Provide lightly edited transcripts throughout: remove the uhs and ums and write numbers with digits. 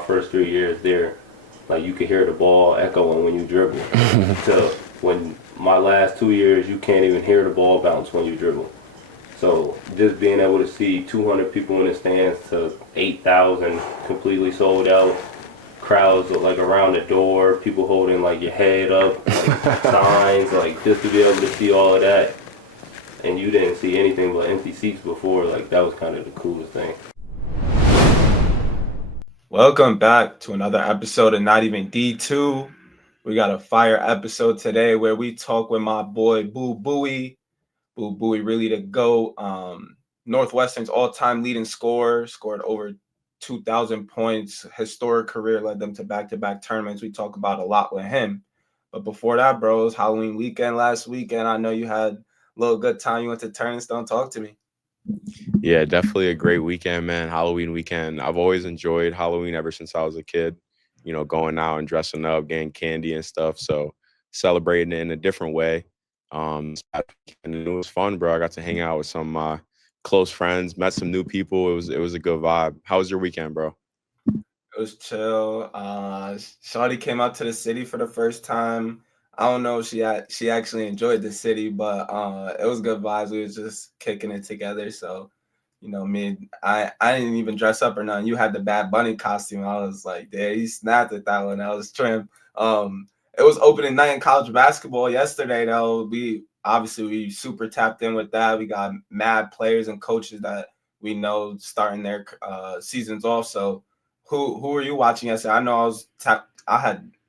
first 3 years there, like you could hear the ball echoing when you dribble. So when my last 2 years, you can't even hear the ball bounce when you dribble. So just being able to see 200 people in the stands to 8,000 completely sold out, crowds like around the door, people holding like your head up, like, signs, like just to be able to see all of that, and you didn't see anything but empty seats before, like that was kind of the coolest thing. Welcome back to another episode of Not Even D2. We got a fire episode today where we talk with my boy Boo Buie. Boo Buie really the GOAT. Northwestern's all-time leading scorer, scored over 2,000 points. Historic career, led them to back-to-back tournaments. We talk about a lot with him. But before that, bro, it was Halloween weekend last weekend. I know you had a little good time. You went to Turnstone. Talk to me. Yeah, definitely a great weekend, man. Halloween weekend. I've always enjoyed Halloween ever since I was a kid, going out and dressing up, getting candy and stuff. So celebrating it in a different way. And it was fun, bro. I got to hang out with some of my close friends, met some new people. It was a good vibe. How was your weekend, bro? It was chill. Shawty came out to the city for the first time. I don't know if she actually enjoyed the city, but it was good vibes. We was just kicking it together. So, I didn't even dress up or nothing. You had the Bad Bunny costume. I was like, yeah, he snapped at that one. I was trim. It was opening night in college basketball yesterday, though. We super tapped in with that. We got mad players and coaches that we know starting their seasons off. So who are you watching yesterday? I know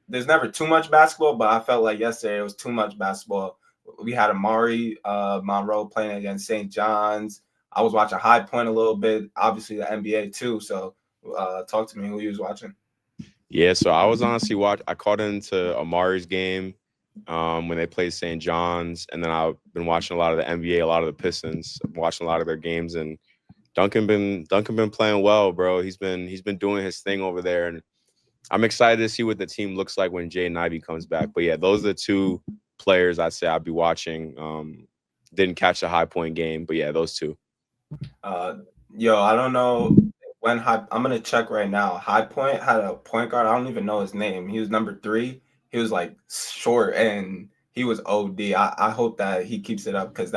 there's never too much basketball, but I felt like yesterday it was too much basketball. We had Amari Monroe playing against St. John's. I was watching High Point a little bit, obviously the NBA too. So talk to me, who you was watching. Yeah, so I was honestly I caught into Amari's game when they played St. John's, and then I've been watching a lot of the NBA, a lot of the Pistons. I'm watching a lot of their games, and Duncan been playing well, bro. He's been doing his thing over there, and I'm excited to see what the team looks like when Jaden Ivey comes back. But yeah, those are the two players I'd say I'd be watching. Didn't catch the High Point game, but yeah, those two. I don't know when I'm gonna check right now. High Point had a point guard. I don't even know his name. He was number 3. He was like short and he was OD. I hope that he keeps it up because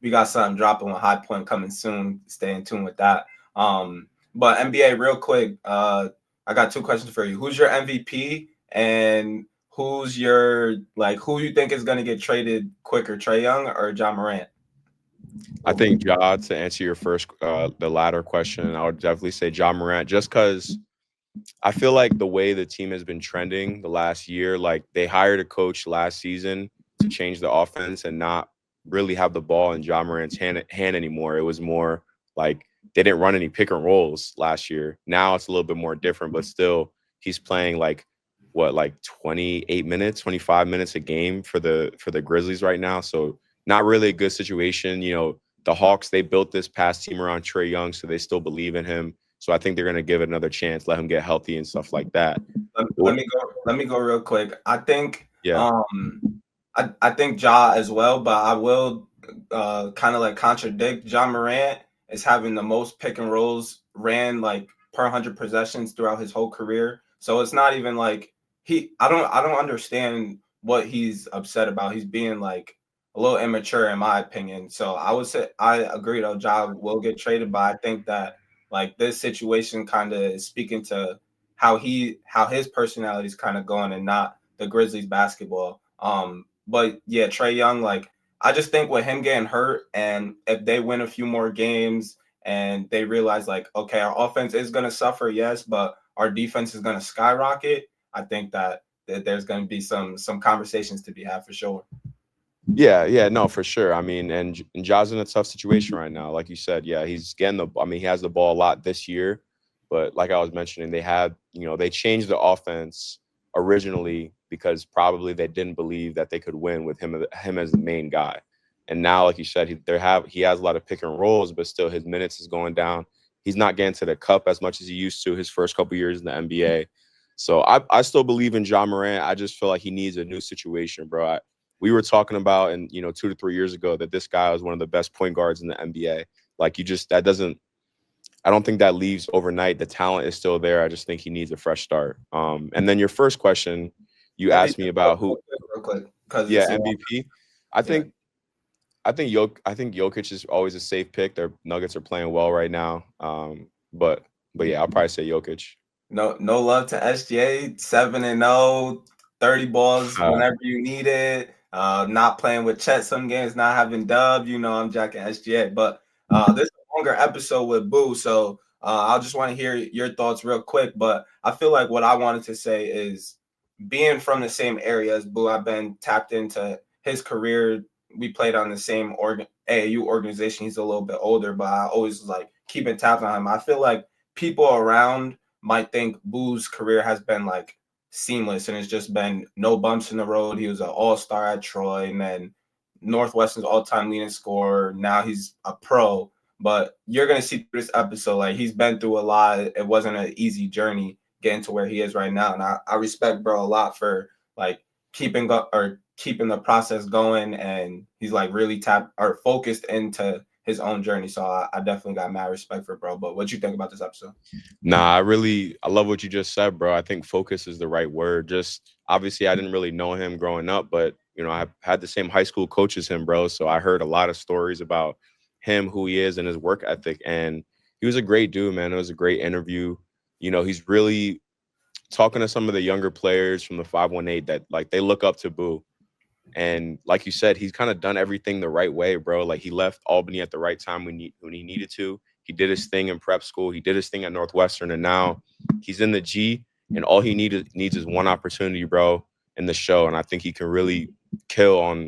we got something dropping with High Point coming soon. Stay in tune with that. But NBA real quick. I got 2 questions for you. Who's your MVP and who you think is gonna get traded quicker, Trae Young or Ja Morant? I think to answer your first, the latter question, I would definitely say Ja Morant, just because I feel like the way the team has been trending the last year, like they hired a coach last season to change the offense and not really have the ball in Ja Morant's hand anymore. It was more like they didn't run any pick and rolls last year. Now it's a little bit more different, but still he's playing like 28 minutes, 25 minutes a game for the Grizzlies right now. So not really a good situation. The Hawks, they built this past team around Trae Young, so they still believe in him. So I think they're going to give it another chance, let him get healthy and stuff like that. Let me go real quick. I think Yeah. I think Ja as well, but I will kind of like contradict. Ja Morant is having the most pick and rolls ran like per 100 possessions throughout his whole career. So it's not even like I don't understand what he's upset about. He's being like a little immature in my opinion. So I would say I agree though, Ja will get traded, but I think that like this situation kind of is speaking to how his personality is kind of going and not the Grizzlies basketball. But yeah, Trae Young, like I just think with him getting hurt and if they win a few more games and they realize like, okay, our offense is going to suffer, yes, but our defense is going to skyrocket. I think that there's going to be some conversations to be had for sure. Yeah, no, for sure. I mean, and Ja's in a tough situation right now. Like you said, yeah, he has the ball a lot this year, but like I was mentioning, they changed the offense originally because probably they didn't believe that they could win with him as the main guy. And now, like you said, he has a lot of pick and rolls, but still his minutes is going down. He's not getting to the cup as much as he used to his first couple years in the NBA. So I still believe in Ja Morant. I just feel like he needs a new situation, bro. We were talking about, and 2 to 3 years ago, that this guy was one of the best point guards in the NBA. Like I I don't think that leaves overnight. The talent is still there. I just think he needs a fresh start. And then your first question, you asked me about who. Real quick, because Yeah, MVP. I Yeah. think I think Jokic is always a safe pick. Their Nuggets are playing well right now. But yeah, I'll probably say Jokic. no love to SGA, 7-0, 30 balls whenever you need it. Not playing with Chet some games, not having Dub. You know, I'm jacking SGA. But this is a longer episode with Boo, so I'll just want to hear your thoughts real quick. But I feel like what I wanted to say is being from the same area as Boo, I've been tapped into his career. We played on the same AAU organization. He's a little bit older, but I always like keeping tabs on him. I feel like people around might think Boo's career has been like seamless and it's just been no bumps in the road. He was an all-star at Troy and then Northwestern's all-time leading scorer. Now he's a pro. But you're going to see through this episode, like he's been through a lot. It wasn't an easy journey getting to where he is right now. And I respect bro a lot for like keeping the process going. And he's like really focused into his own journey. So I definitely got mad respect for bro. But what you think about this episode? Nah, I love what you just said, bro. I think focus is the right word. Just obviously I didn't really know him growing up, but you know, I had the same high school coach as him, bro. So I heard a lot of stories about him, who he is, and his work ethic. And he was a great dude, man. It was a great interview. You know, he's really talking to some of the younger players from the 518 that like they look up to Boo. And like you said, he's kind of done everything the right way, bro. Like he left Albany at the right time when he needed to. He did his thing in prep school. He did his thing at Northwestern, and now he's in the G. And all he needs is one opportunity, bro, in the show. And I think he can really kill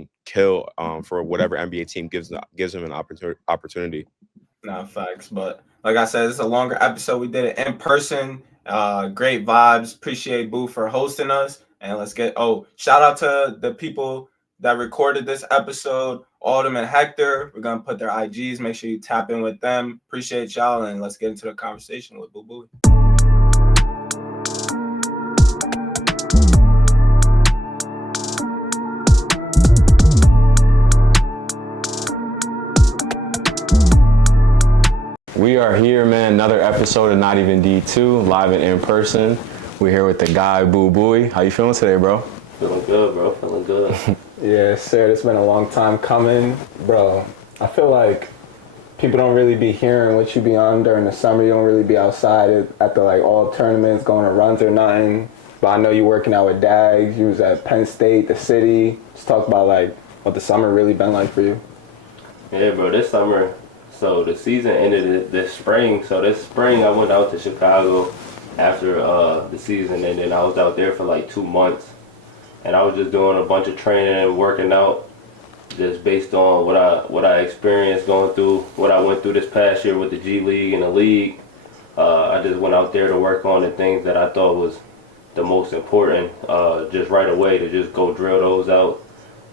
for whatever NBA team gives him an opportunity. No, facts. But like I said, it's a longer episode. We did it in person. Great vibes. Appreciate Boo for hosting us. And let's shout out to the people that recorded this episode, Autumn and Hector. We're gonna put their IGs. Make sure you tap in with them. Appreciate y'all, and let's get into the conversation with Boo Buie. We are here, man. Another episode of Not Even D2, live and in person. We're here with the guy, Boo Buie. How you feeling today, bro? Feeling good, bro. Feeling good. Yeah, sir. It's been a long time coming. Bro, I feel like people don't really be hearing what you be on during the summer. You don't really be outside at the like all tournaments, going to runs or nothing. But I know you working out with Dags. You was at Penn State, the city. Just talk about like what the summer really been like for you. Yeah, bro. This summer, so the season ended this spring. So this spring I went out to Chicago after the season, and then I was out there for like 2 months. And I was just doing a bunch of training and working out just based on what I experienced going through, what I went through this past year with the G League and the league. I just went out there to work on the things that I thought was the most important, just right away to just go drill those out.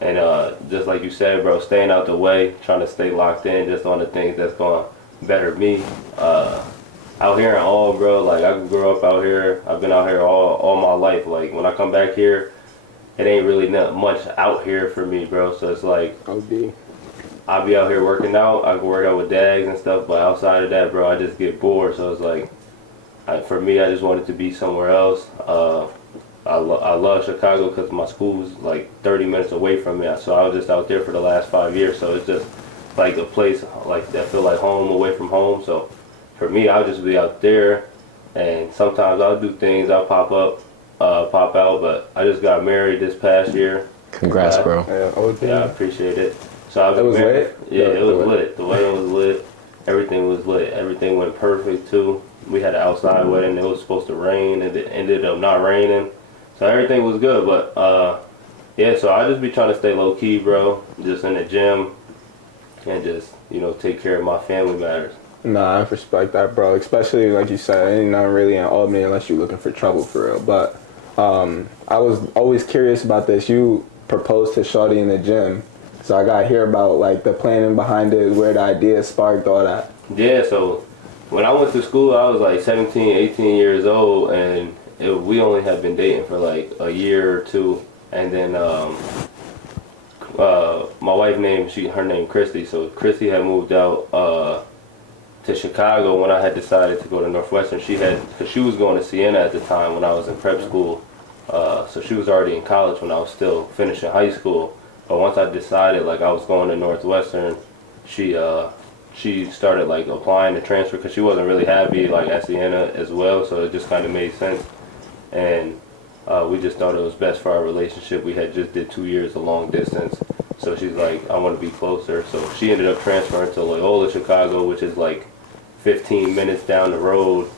And just like you said, bro, staying out the way, trying to stay locked in just on the things that's going to better me. Out here in all, bro, like I grew up out here. I've been out here all my life. Like when I come back here, it ain't really not much out here for me, bro. So it's like I'll be out here working out. I can work out with Dags and stuff, but outside of that, bro, I just get bored. So it's like, for me, I just wanted to be somewhere else. I love Chicago because my school's like 30 minutes away from me. So I was just out there for the last 5 years. So it's just like a place like that feel like home away from home. So for me, I'll just be out there, and sometimes I'll do things. I'll pop out, but I just got married this past year. Congrats, bro. Yeah, I appreciate it. So I was lit? Yeah, it was lit. The wedding was lit. Everything was lit. Everything went perfect too. We had an outside wedding. It was supposed to rain, and it ended up not raining. So everything was good, but yeah. So I just be trying to stay low key, bro. Just in the gym, and just take care of my family matters. Nah, I respect that, bro. Especially like you said, ain't nothing really in Albany unless you're looking for trouble for real. But I was always curious about this. You proposed to Shawty in the gym, so I got to hear about like the planning behind it, where the idea sparked, all that. Yeah, so when I went to school, I was like 17, 18 years old, and we only had been dating for like a year or two, and then my wife her name Christy, so Christy had moved out to Chicago when I had decided to go to Northwestern. Because she was going to Siena at the time when I was in prep school. So she was already in college when I was still finishing high school. But once I decided like I was going to Northwestern, she started like applying to transfer because she wasn't really happy like at Siena as well. So it just kind of made sense, and we just thought it was best for our relationship. We had just did 2 years of long distance, so she's like, I want to be closer. So she ended up transferring to Loyola Chicago, which is like 15 minutes down the road,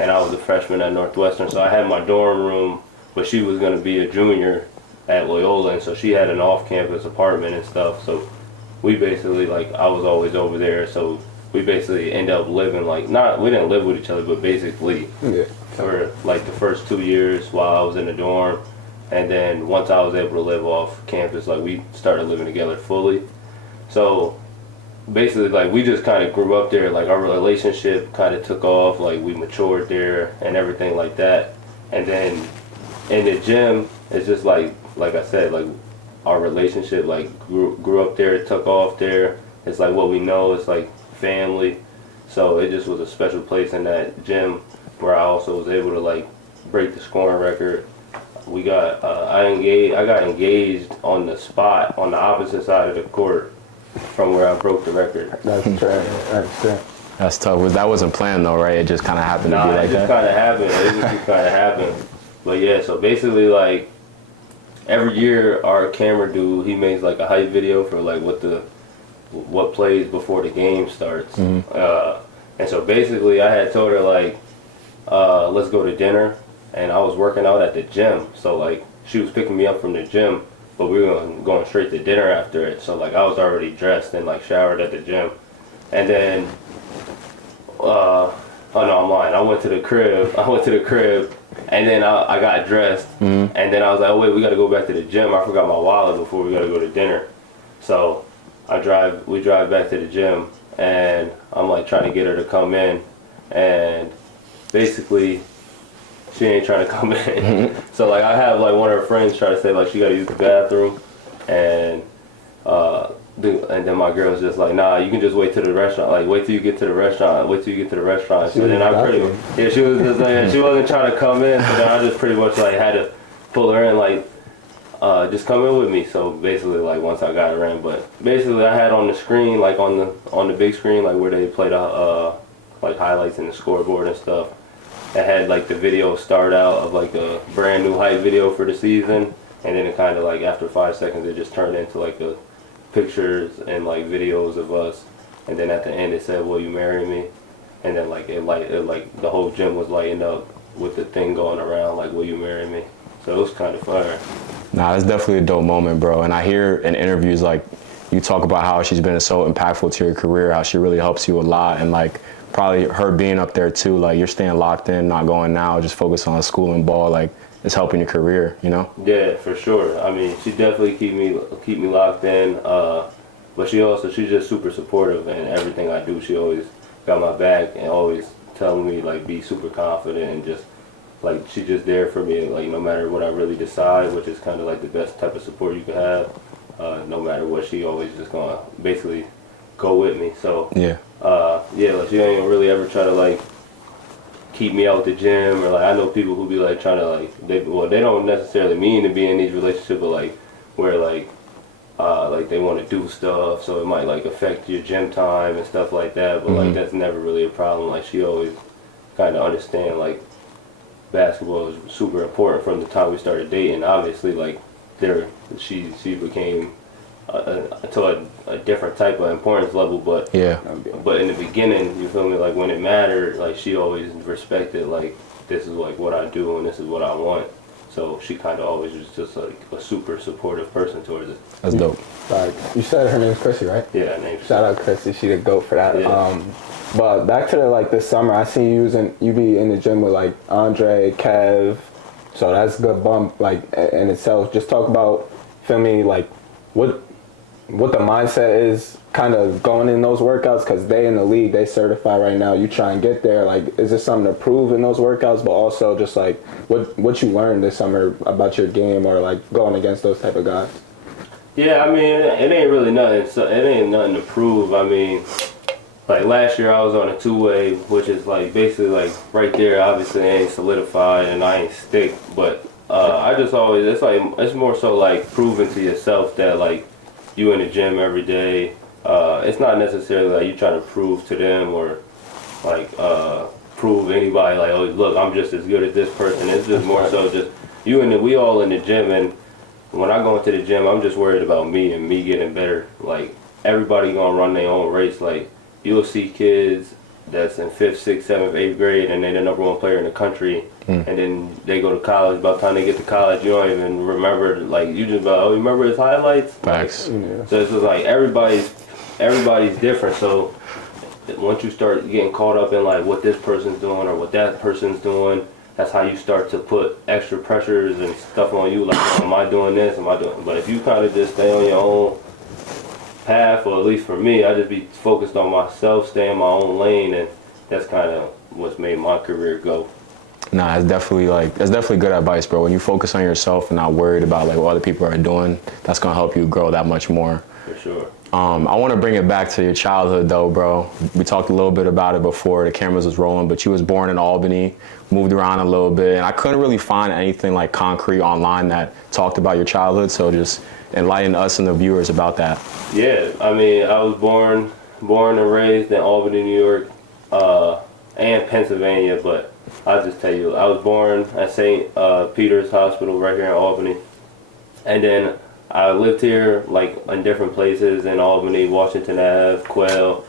and I was a freshman at Northwestern. So I had my dorm room, but she was going to be a junior at Loyola, and so she had an off-campus apartment and stuff. So we basically, like, I was always over there, so we basically end up living, like, we didn't live with each other, but basically for like the first 2 years while I was in the dorm. And then once I was able to live off campus, like, we started living together fully. So basically, like, we just kind of grew up there. Like, our relationship kind of took off, like, we matured there and everything like that. And then in the gym, it's just like I said, like, our relationship like grew up there, took off there. It's like what we know, it's like family. So it just was a special place in that gym where I also was able to like break the scoring record. We got I got engaged on the spot on the opposite side of the court from where I broke the record. That's true. That's tough. That wasn't planned though, right? It just kind of happened to be like that. It just kind of happened. It just kind of happened. But yeah, so basically like every year our camera dude, he makes like a hype video for like what plays before the game starts. Mm-hmm. And so basically I had told her like, let's go to dinner, and I was working out at the gym. So like she was picking me up from the gym, but we were going straight to dinner after it. So like I was already dressed and like showered at the gym. And then, oh no, I'm lying. I went to the crib. And then I got dressed, and then I was like, oh wait, we gotta go back to the gym. I forgot my wallet before we gotta go to dinner. So we drive back to the gym, and I'm like trying to get her to come in, and basically she ain't trying to come in. So like I have like one of her friends try to say like she gotta use the bathroom, and then my girl's just like, nah, you can just wait till the restaurant. Like, wait till you get to the restaurant. So then she was just like, she wasn't trying to come in. So then I just pretty much like had to pull her in, like, just come in with me. So basically, like once I got her in, but basically I had on the screen, like on the big screen, like where they play the like highlights and the scoreboard and stuff. I had like the video start out of like a brand new hype video for the season, and then it kind of like after 5 seconds it just turned into like a pictures and like videos of us, and then at the end it said, will you marry me? And then like it the whole gym was lighting up with the thing going around like, will you marry me? So it was kind of fire. Nah, it's definitely a dope moment, bro. And I hear in interviews like you talk about how she's been so impactful to your career, how she really helps you a lot, and like probably her being up there too, like you're staying locked in, not going now, just focus on school and ball, like it's helping your career, you know? Yeah, for sure. I mean, she definitely keep me locked in. But she's just super supportive, and everything I do, she always got my back and always telling me like be super confident, and just like she's just there for me, like no matter what I really decide, which is kind of like the best type of support you can have. No matter what, she always just gonna basically go with me. So yeah, like she ain't really ever try to like keep me out the gym, or like I know people who be like trying to like they don't necessarily mean to be in these relationships, but like where like they want to do stuff, so it might like affect your gym time and stuff like that. But like that's never really a problem. Like she always kind of understand like basketball is super important from the time we started dating. Obviously, like she became to a different type of importance level, but in the beginning, you feel me, like when it mattered, like she always respected like this is like what I do and this is what I want. So she kind of always was just like a super supportive person towards it. That's dope. Like you said, her name's Chrissy, right? Yeah, shout out Chrissy, she the GOAT for that. Yeah. But back to like this summer, I see you be in the gym with like Andre, Kev, so that's a good bump like in itself. Just talk about, feel me, like what the mindset is kind of going in those workouts, because they in the league, they certify right now. You try and get there. Like, is there something to prove in those workouts? But also just like what you learned this summer about your game, or like going against those type of guys. Yeah, I mean, it ain't really nothing. So it ain't nothing to prove. I mean, like last year I was on a 2-way, which is like basically like right there. Obviously, I ain't solidified and I ain't stick, but I just always it's more so like proving to yourself that like you in the gym every day. It's not necessarily like you trying to prove to them or like prove anybody like, oh look, I'm just as good as this person. It's just more so just we all in the gym, and when I go into the gym, I'm just worried about me and me getting better. Like everybody gonna run their own race. Like you'll see kids that's in 5th, 6th, 7th, 8th grade, and they're the #1 player in the country, and then they go to college. By the time they get to college, you don't even remember. Like you just oh, you remember his highlights? Facts. Like, so it's just like everybody's different. So once you start getting caught up in like what this person's doing or what that person's doing, that's how you start to put extra pressures and stuff on you. Like, am I doing this? Am I doing? But if you kind of just stay on your own path, or at least for me, I just be focused on myself, stay in my own lane, and that's kind of what's made my career go. Nah, it's definitely good advice, bro. When you focus on yourself and not worried about like what other people are doing, that's gonna help you grow that much more. For sure. I want to bring it back to your childhood though, bro. We talked a little bit about it before the cameras was rolling, but you was born in Albany, moved around a little bit, and I couldn't really find anything like concrete online that talked about your childhood, so just enlighten us and the viewers about that. Yeah, I mean, I was born and raised in Albany, New York, and Pennsylvania, but I'll just tell you, I was born at St. Peter's Hospital right here in Albany, and then I lived here like in different places in Albany, Washington Ave, Quail.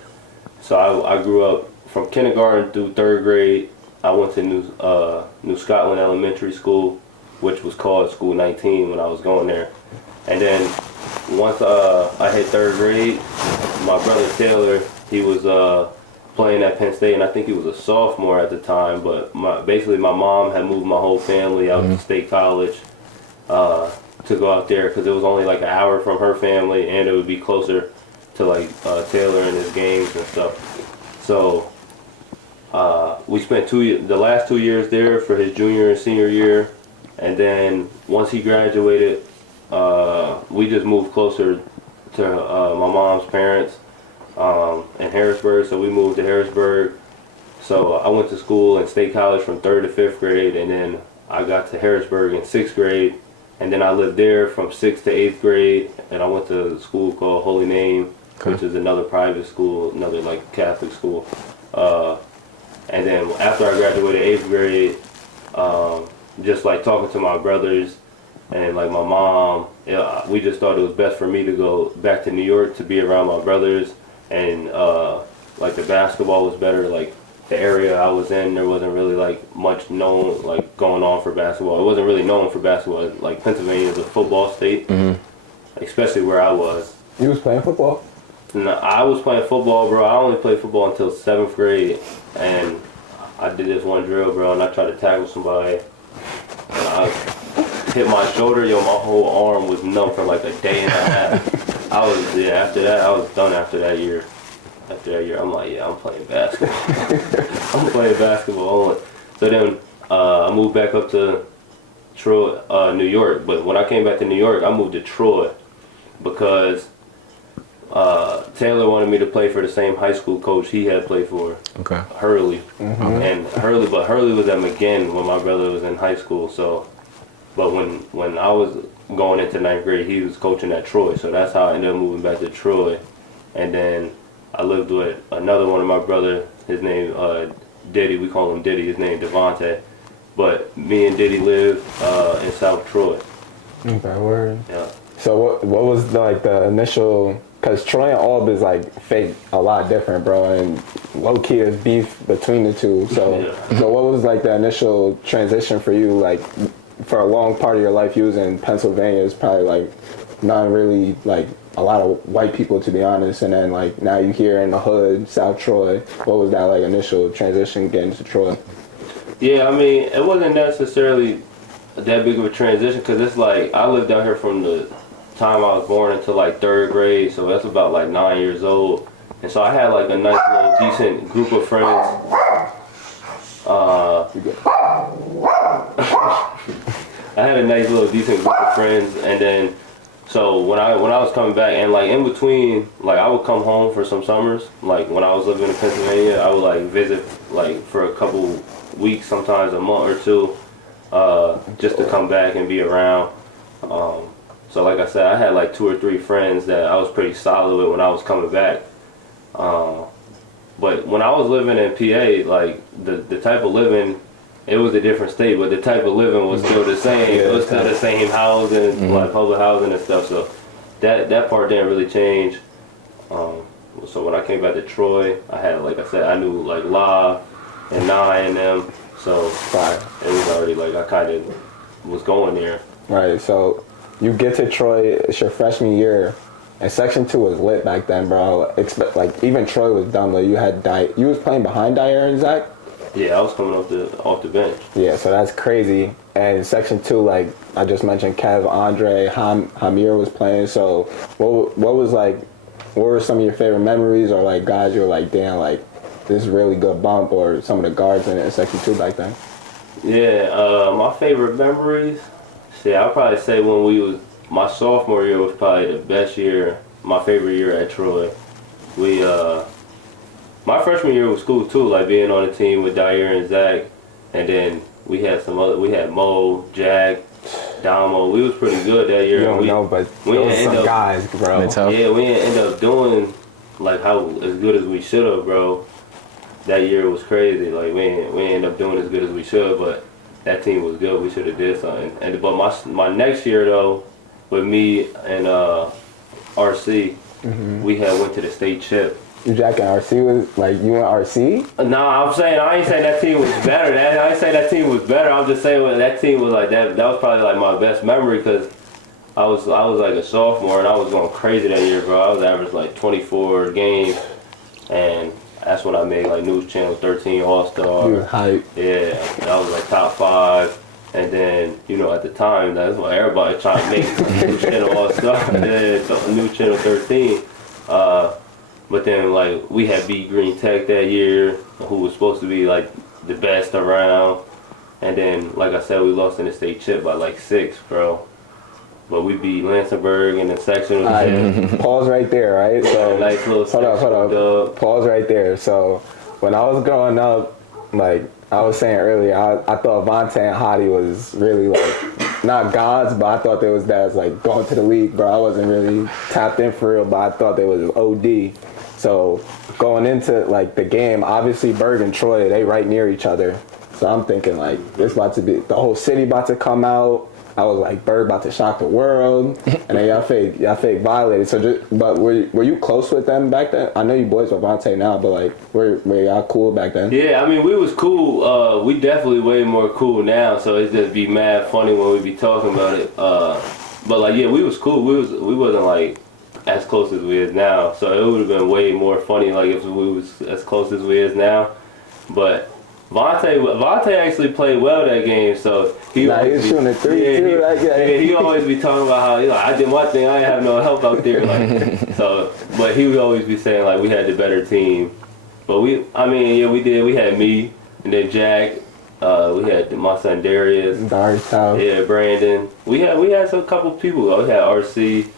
So I grew up from kindergarten through 3rd grade. I went to New Scotland Elementary School, which was called School 19 when I was going there. And then once I hit 3rd grade, my brother Taylor, he was playing at Penn State, and I think he was a sophomore at the time. But basically my mom had moved my whole family out to State College to go out there because it was only like an hour from her family, and it would be closer to like Taylor and his games and stuff. So we spent the last 2 years there for his junior and senior year, and then once he graduated, we just moved closer to my mom's parents in Harrisburg, so we moved to Harrisburg. So I went to school in State College from 3rd to 5th grade, and then I got to Harrisburg in 6th grade, and then I lived there from 6th to 8th grade, and I went to a school called Holy Name, which is another private school, another like Catholic school. And then after I graduated 8th grade, just like talking to my brothers and like my mom, we just thought it was best for me to go back to New York to be around my brothers, and like the basketball was better. Like the area I was in, there wasn't really like much known like going on for basketball. It wasn't really known for basketball. Like Pennsylvania is a football state, especially where I was. You was playing football? No, I was playing football, bro. I only played football until 7th grade, and I did this one drill, bro, and I tried to tackle somebody, and I hit my shoulder. Yo, my whole arm was numb for like a day and a half. After that, I was done after that year. After that year, I'm like, yeah, I'm playing basketball. I'm playing basketball. So then I moved back up to Troy, New York. But when I came back to New York, I moved to Troy because Taylor wanted me to play for the same high school coach he had played for, Hurley. And Hurley was at McGinn when my brother was in high school. So, but when I was going into 9th grade, he was coaching at Troy. So that's how I ended up moving back to Troy. And then I lived with another one of my brother. His name Diddy. We call him Diddy. His name Devontae. But me and Diddy lived in South Troy. Okay, word. Yeah. So what was like the initial? Because Troy and Alb is like fake a lot different, bro, and low key is beef between the two. So so what was like the initial transition for you? Like for a long part of your life, you was in Pennsylvania. It's probably like not really like a lot of white people, to be honest, and then like now you here in the hood, South Troy. What was that like initial transition getting to Troy? Yeah, I mean, it wasn't necessarily that big of a transition because it's like I lived out here from the time I was born until like 3rd grade, so that's about like 9 years old, and so I had like a nice little decent group of friends. I had a nice little decent group of friends, and then So when I was coming back, and like in between, like I would come home for some summers. Like when I was living in Pennsylvania, I would like visit like for a couple weeks, sometimes a month or two, just to come back and be around. So like I said, I had like 2 or 3 friends that I was pretty solid with when I was coming back. But when I was living in PA, like the type of living, it was a different state, but the type of living was still the same. It was still the same housing, like public housing and stuff. So that part didn't really change. So when I came back to Troy, I had, like I said, I knew like La and Nye and them. So it was already like I kind of was going there. Right. So you get to Troy, it's your freshman year, and Section 2 was lit back then, bro. Like even Troy was dumb though. You had you was playing behind Dyer and Zach. Yeah, I was coming off the bench. Yeah, so that's crazy. And Section 2, like I just mentioned, Kev, Andre, Hamir was playing. So what were some of your favorite memories, or like guys you were like, damn, like this is really good bump, or some of the guards in Section 2 back then? Yeah, my favorite memories. See, I'll probably say my sophomore year was probably the best year, my favorite year at Troy. My freshman year was cool too, like being on the team with Dyer and Zach, and then we had Mo, Jack, Damo. We was pretty good that year. You don't know, but those some guys, bro. Yeah, we didn't end up doing like as good as we should have, bro. That year was crazy. Like we didn't end up doing as good as we should, but that team was good. We should have did something. But my next year though, with me and RC, we had went to the state chip. You Jack and RC was like you and RC? No, I ain't saying that team was better. I ain't saying that team was better. I'm just saying that team was like that. That was probably like my best memory because I was like a sophomore and I was going crazy that year, bro. I was averaging like 24 games, and that's when I made like News Channel 13 All-Star. You was hype. Yeah, I was like top 5. And then, at the time, that's why everybody trying to make News Channel All-Star. Yeah, so News Channel 13. But then, like, we had beat Green Tech that year, who was supposed to be, like, the best around. And then, like I said, we lost in the state chip by, like, 6, bro. But we beat Lansingburg in the section. Pause right there, right? So, nice little hold up. Pause right there. So, when I was growing up, like I was saying earlier, I thought Vontae and Hottie was really, like, not gods, but I thought they was dads, like, going to the league, bro. I wasn't really tapped in for real, but I thought they was OD. So going into like the game, obviously Berg and Troy, they right near each other. So I'm thinking like this about to be the whole city about to come out. I was like Berg about to shock the world, and then y'all fake violated. So but were you close with them back then? I know you boys with Vontae now, but like were y'all cool back then? Yeah, I mean we was cool. We definitely way more cool now. So it's just be mad funny when we be talking about it. But like yeah, we was cool. We wasn't like as close as we is now, so it would have been way more funny like if we was as close as we is now. But Vontae actually played well that game, so he was shooting a 3 too. He always be talking about how I did my thing, I didn't have no help out there, like so. But he would always be saying like we had the better team. But we did. We had me and then Jack. We had my son Darius. Yeah, Brandon. We had some couple people. We had RC.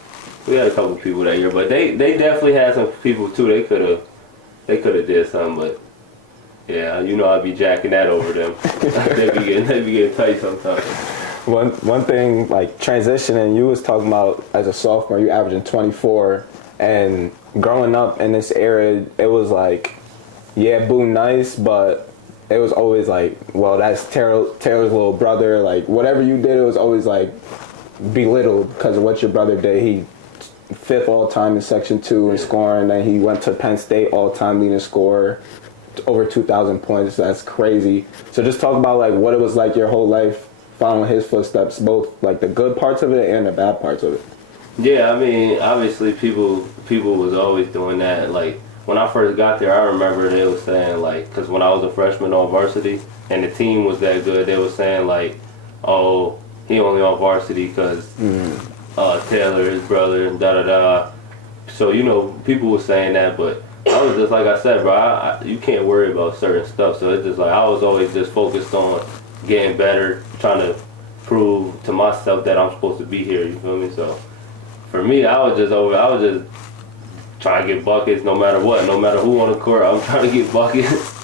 We had a couple people that year, but they definitely had some people too. They could have did something, but yeah, I'd be jacking that over them. they be getting tight sometimes. One thing like transitioning, you was talking about as a sophomore, you averaging 24, and growing up in this era, it was like, yeah, Boo nice, but it was always like, well, that's Taylor's little brother. Like whatever you did, it was always like belittled because of what your brother did. He 5th all-time in Section 2 in scoring, and he went to Penn State all-time leading scorer, over 2,000 points. That's crazy. So just talk about like what it was like your whole life following his footsteps, both like the good parts of it and the bad parts of it. Yeah, I mean, obviously people was always doing that. Like when I first got there, I remember they was saying like, because when I was a freshman on varsity and the team was that good, they was saying like, oh, he only on varsity because Taylor, his brother, da-da-da. So, people were saying that, but I was just, like I said, bro, you can't worry about certain stuff. So it's just like I was always just focused on getting better, trying to prove to myself that I'm supposed to be here, you feel me? So for me, I was just trying to get buckets no matter what, no matter who on the court. I'm trying to get buckets.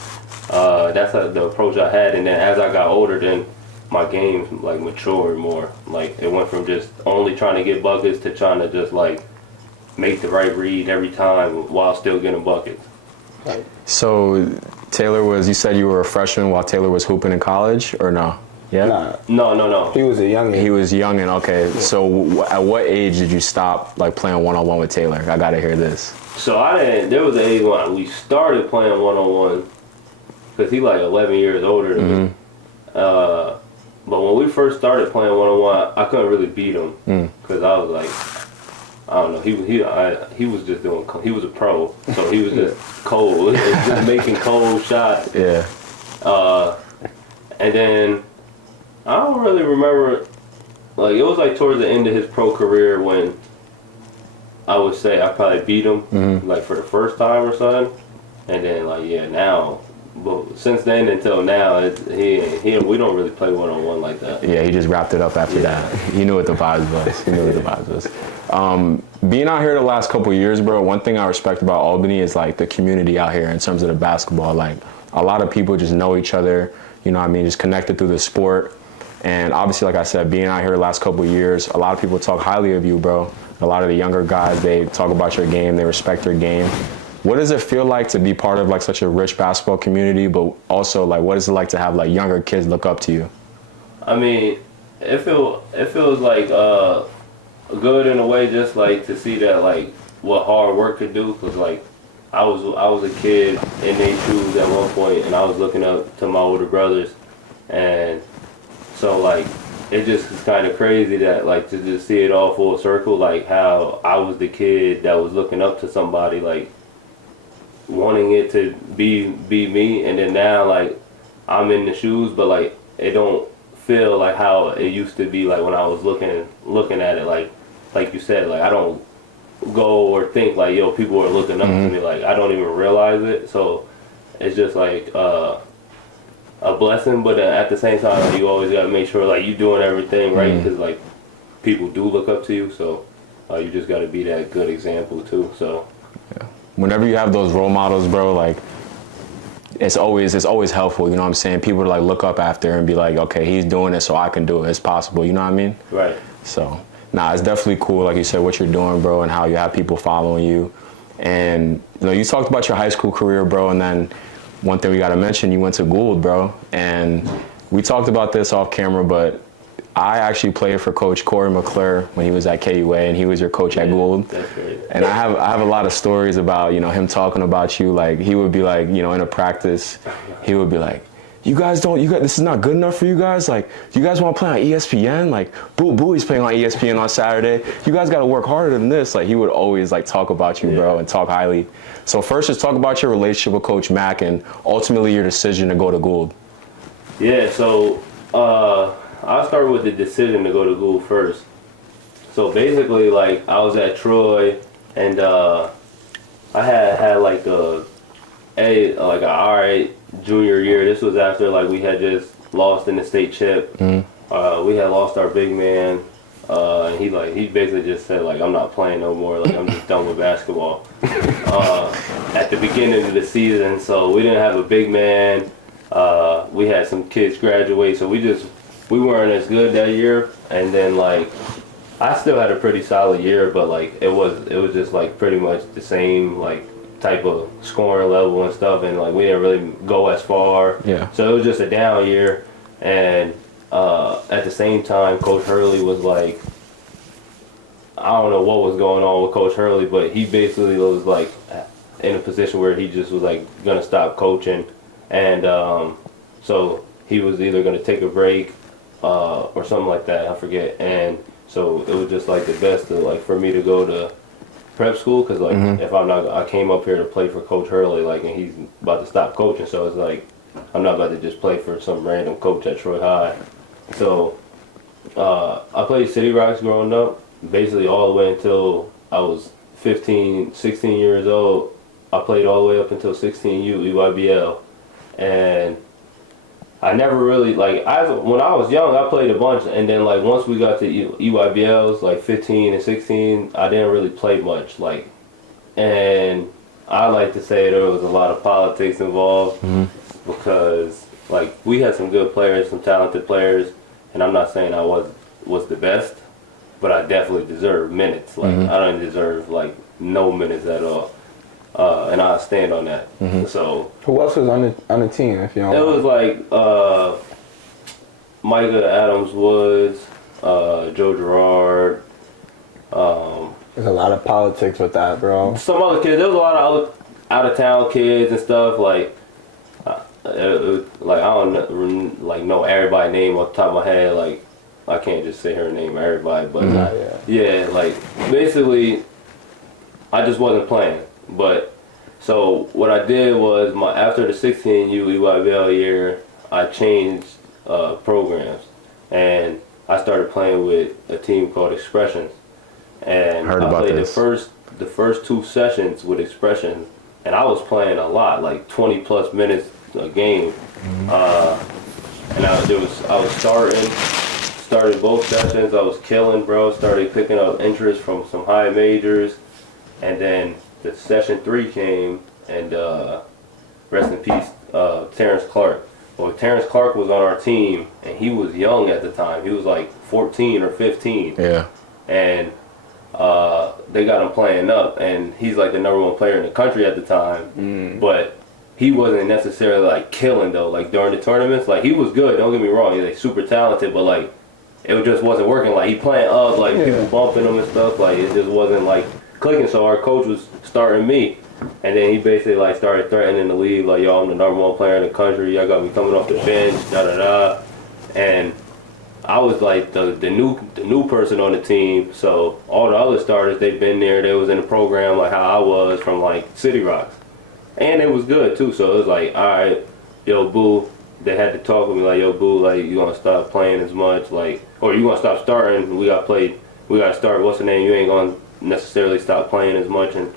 That's the approach I had, and then as I got older, then my game like matured more. Like it went from just only trying to get buckets to trying to just like make the right read every time while still getting buckets. So Taylor you said you were a freshman while Taylor was hooping in college, or no? Yeah. No. He was a youngin'. He was youngin'. Okay. Yeah. So at what age did you stop like playing one-on-one with Taylor? I gotta hear this. So there was an age when we started playing one-on-one because he like 11 years older than me. But when we first started playing one-on-one, I couldn't really beat him because I was like, I don't know. He was just doing. He was a pro, so he was just cold, just making cold shots. Yeah. And then I don't really remember. Like it was like towards the end of his pro career when I would say I probably beat him like for the first time or something. And then like now. But since then until now, we don't really play one-on-one like that. Yeah, he just wrapped it up after that. He knew what the vibes was. Being out here the last couple of years, bro, one thing I respect about Albany is like the community out here in terms of the basketball. Like a lot of people just know each other, you know what I mean, just connected through the sport. And obviously, like I said, being out here the last couple of years, a lot of people talk highly of you, bro. A lot of the younger guys, they talk about your game, they respect your game. What does it feel like to be part of like such a rich basketball community, but also like what is it like to have like younger kids look up to you? I mean, it feels like good in a way, just like to see that like what hard work could do. Cause like I was a kid in their shoes at one point, and I was looking up to my older brothers, and so like it just is kind of crazy that like to just see it all full circle, like how I was the kid that was looking up to somebody like wanting it to be me, and then now like I'm in the shoes, but like it don't feel like how it used to be like when I was looking at it, like you said, like I don't go or think like people are looking up to me, like I don't even realize it. So it's just like a blessing, but at the same time like, you always got to make sure like you're doing everything right, because like people do look up to you, so you just got to be that good example too. So yeah. Whenever you have those role models, bro, like it's always helpful, you know what I'm saying? People to like look up after and be like, okay, he's doing it, so I can do it. It's possible, you know what I mean? Right. So, it's definitely cool, like you said, what you're doing, bro, and how you have people following you. And you talked about your high school career, bro, and then one thing we got to mention, you went to Gould, bro. And we talked about this off camera, but I actually played for Coach Corey McClure when he was at KUA, and he was your coach at Gould. That's great. And I have a lot of stories about, him talking about you. Like, he would be like, in a practice, he would be like, this is not good enough for you guys? Like, do you guys want to play on ESPN? Like, Boo Buie's playing on ESPN on Saturday. You guys got to work harder than this. Like, he would always, like, talk about you, bro, and talk highly. So first, just talk about your relationship with Coach Mack and ultimately your decision to go to Gould. Yeah, so I'll start with the decision to go to Gould first. So basically, like, I was at Troy, and I had like an alright junior year. This was after like we had just lost in the state chip. We had lost our big man, and he basically just said like, I'm not playing no more. Like, I'm just done with basketball. At the beginning of the season, so we didn't have a big man. We had some kids graduate, so we weren't as good that year. And then like I still had a pretty solid year, but like it was just like pretty much the same like type of scoring level and stuff, and like we didn't really go as far. Yeah. So it was just a down year, and at the same time, Coach Hurley was like, I don't know what was going on with Coach Hurley, but he basically was like in a position where he just was like gonna stop coaching, and so he was either gonna take a break or something like that. I forget. And so it was just like the best to like for me to go to prep school, because like if I came up here to play for Coach Hurley, like, and he's about to stop coaching, so it's like I'm not about to just play for some random coach at Troy High. So I played City Rocks growing up, basically all the way until I was 15, 16 years old. I played all the way up until 16U, EYBL, and I never really when I was young, I played a bunch, and then like once we got to EYBLs, like 15 and 16, I didn't really play much. And I like to say there was a lot of politics involved because like we had some good players, some talented players, and I'm not saying I was the best, but I definitely deserved minutes. I didn't deserve like no minutes at all. And I stand on that. So who else was on the team? If you don't it mind? was like Micah Adams Woods, Joe Girard. There's a lot of politics with that, bro. Some other kids. There was a lot of out of town kids and stuff. I don't know everybody's name off the top of my head. Like I can't just say her name everybody, but yeah, like basically, I just wasn't playing. But so what I did was after the 16U EYBL year, I changed programs, and I started playing with a team called Expressions. And Heard I about played this. the first 2 sessions with Expressions, and I was playing a lot, like 20 plus minutes a game. And I was starting both sessions. I was killing, bro. Started picking up interest from some high majors, and then the session 3 came, and rest in peace, Terrence Clark. Well, Terrence Clark was on our team, and he was young at the time. He was like 14 or 15. Yeah. And they got him playing up, and he's like the #1 player in the country at the time. But he wasn't necessarily like killing though. Like during the tournaments, like he was good. Don't get me wrong, he's like super talented, but like it just wasn't working. Like he playing up, like people bumping him and stuff. Like it just wasn't like clicking. So our coach was starting me, and then he basically like started threatening to leave. Like, yo, I'm the #1 player in the country. Y'all got me coming off the bench. Da da da. And I was like the new person on the team, so all the other starters, they've been there, they was in the program like how I was from like City Rocks. And it was good too, so it was like, all right, yo Boo, they had to talk with me like, yo Boo, like you gonna stop playing as much, like, or you gonna stop starting, we gotta start, what's the name, you ain't gonna necessarily stop playing as much. And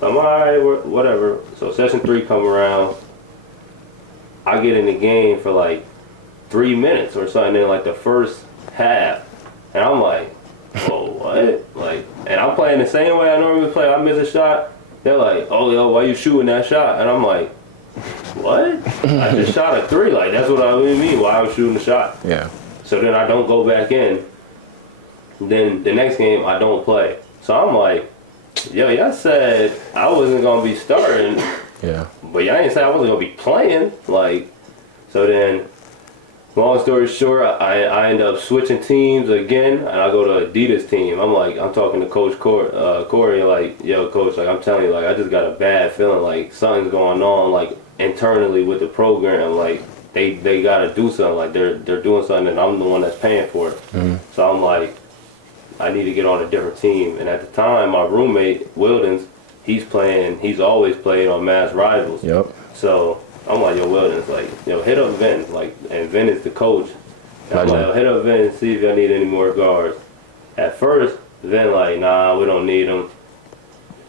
so I'm all right, whatever. So session 3 come around, I get in the game for like 3 minutes or something in like the first half, and I'm like, whoa, what? Like, and I'm playing the same way I normally play. I miss a shot, they're like, oh yo, why you shooting that shot? And I'm like, what? I just shot a 3. Like that's what I mean. Why I was shooting the shot? Yeah. So then I don't go back in. Then the next game I don't play. So I'm like, yo, y'all said I wasn't gonna be starting. Yeah. But y'all didn't say I wasn't gonna be playing. Like, so then. Long story short, I end up switching teams again, and I go to Adidas team. I'm talking to Coach Corey, like, yo, Coach, like, I'm telling you, like, I just got a bad feeling, like, something's going on, like, internally with the program, like, they gotta do something, like, they're doing something, and I'm the one that's paying for it. So I'm like, I need to get on a different team. And at the time, my roommate, Wildens, he's always played on Mass Rivals. Yep. So I'm like, yo, Wildens, like, yo, hit up Vin, like, and Vin is the coach. And I'm like, yo, hit up Vin and see if y'all need any more guards. At first, Vin like, nah, we don't need them.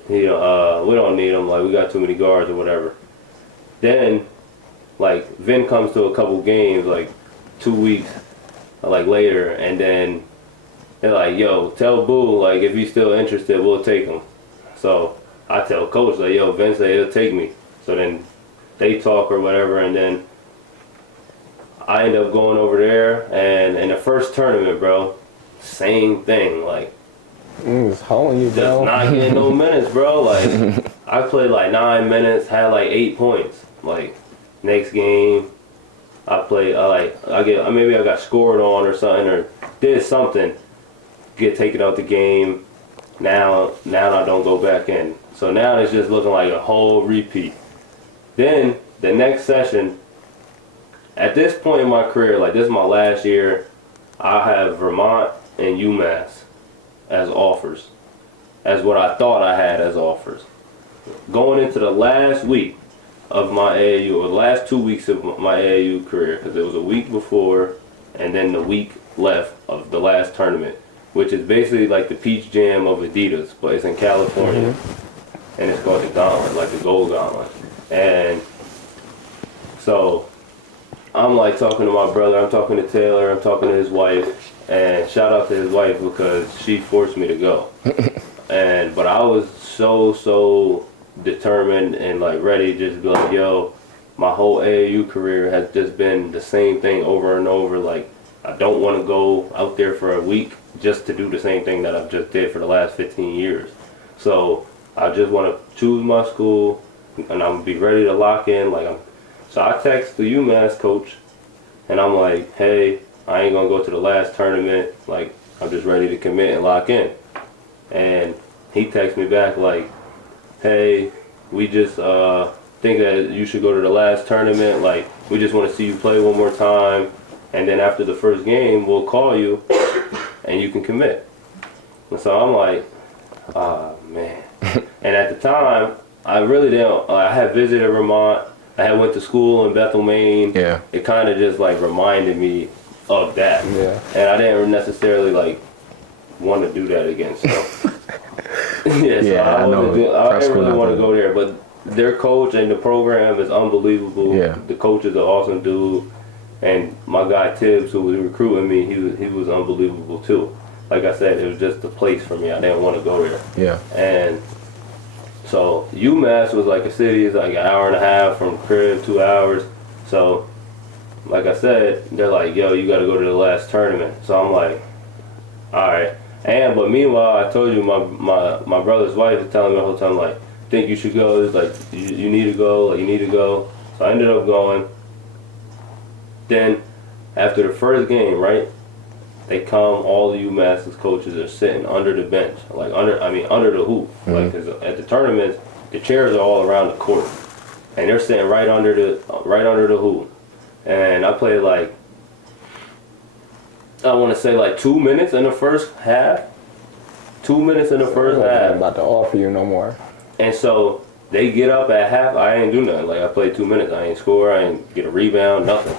We don't need them. Like, we got too many guards or whatever. Then, like, Vin comes to a couple games, like 2 weeks, like later, and then they're like, yo, tell Boo, like, if he's still interested, we'll take him. So I tell Coach, like, yo, Vin said he'll take me. So then they talk or whatever, and then I end up going over there, and in the first tournament, bro, same thing, like, It's holding you, just bro. not getting no minutes, bro. Like, I played like 9 minutes, had like 8 points. Like, next game, maybe I got scored on or something, or did something, get taken out the game. Now I don't go back in. So now it's just looking like a whole repeat. Then the next session, at this point in my career, like this is my last year, I have Vermont and UMass as offers, as what I thought I had as offers. Going into the last week of my AAU, or the last 2 weeks of my AAU career, because it was a week before and then the week left of the last tournament, which is basically like the Peach Jam of Adidas, but it's in California, and it's called the Gauntlet, like the Gold Gauntlet. And so I'm like talking to my brother, I'm talking to Taylor, I'm talking to his wife, and shout out to his wife because she forced me to go. But I was so determined and like ready, just to be like, yo, my whole AAU career has just been the same thing over and over. Like, I don't want to go out there for a week just to do the same thing that I've just did for the last 15 years. So I just want to choose my school, and I'm gonna be ready to lock in. So I text the UMass coach, and I'm like, hey, I ain't gonna go to the last tournament. Like, I'm just ready to commit and lock in. And he texts me back like, hey, we just think that you should go to the last tournament. Like, we just want to see you play one more time, and then after the first game, we'll call you, and you can commit. And so I'm like, oh, man. And at the time, I really didn't. I had visited Vermont. I had went to school in Bethel, Maine. Yeah. It kind of just like reminded me of that. Yeah. And I didn't necessarily like want to do that again. So I know. I didn't really want to go there. But their coach and the program is unbelievable. Yeah. The coach is an awesome dude. And my guy Tibbs, who was recruiting me, he was unbelievable too. Like I said, it was just the place for me. I didn't want to go there. Yeah. And so UMass was like a city. It's like an hour and a half from crib, 2 hours. So, like I said, they're like, yo, you got to go to the last tournament. So I'm like, all right. But meanwhile, I told you my brother's wife is telling me the whole time, like, think you should go. It's like, you need to go. Like, you need to go. So I ended up going. Then, after the first game, right, they come, all the UMass's coaches are sitting under the bench, like under the hoop. Mm-hmm. Like, 'cause at the tournaments, the chairs are all around the court, and they're sitting right under the hoop. And I played like, I want to say like 2 minutes in the first half. 2 minutes in the first half. I'm about to offer you no more. And so they get up at half. I ain't do nothing. Like, I played 2 minutes. I ain't score. I ain't get a rebound. Nothing.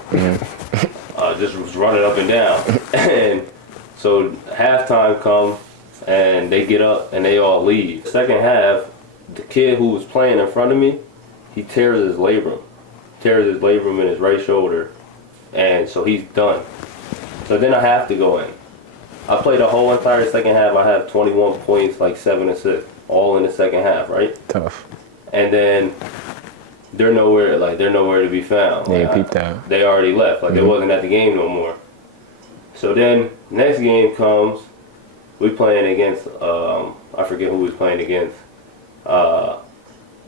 Just was running up and down. And so halftime comes, and they get up and they all leave. Second half, the kid who was playing in front of me, he tears his labrum. In his right shoulder. And so he's done. So then I have to go in. I played the whole entire second half. I have 21 points, like 7 assists, all in the second half, right? Tough. And then they're nowhere to be found. Yeah, peep that. They already left. Like, they wasn't at the game no more. So then next game comes. We playing against I forget who we was playing against. I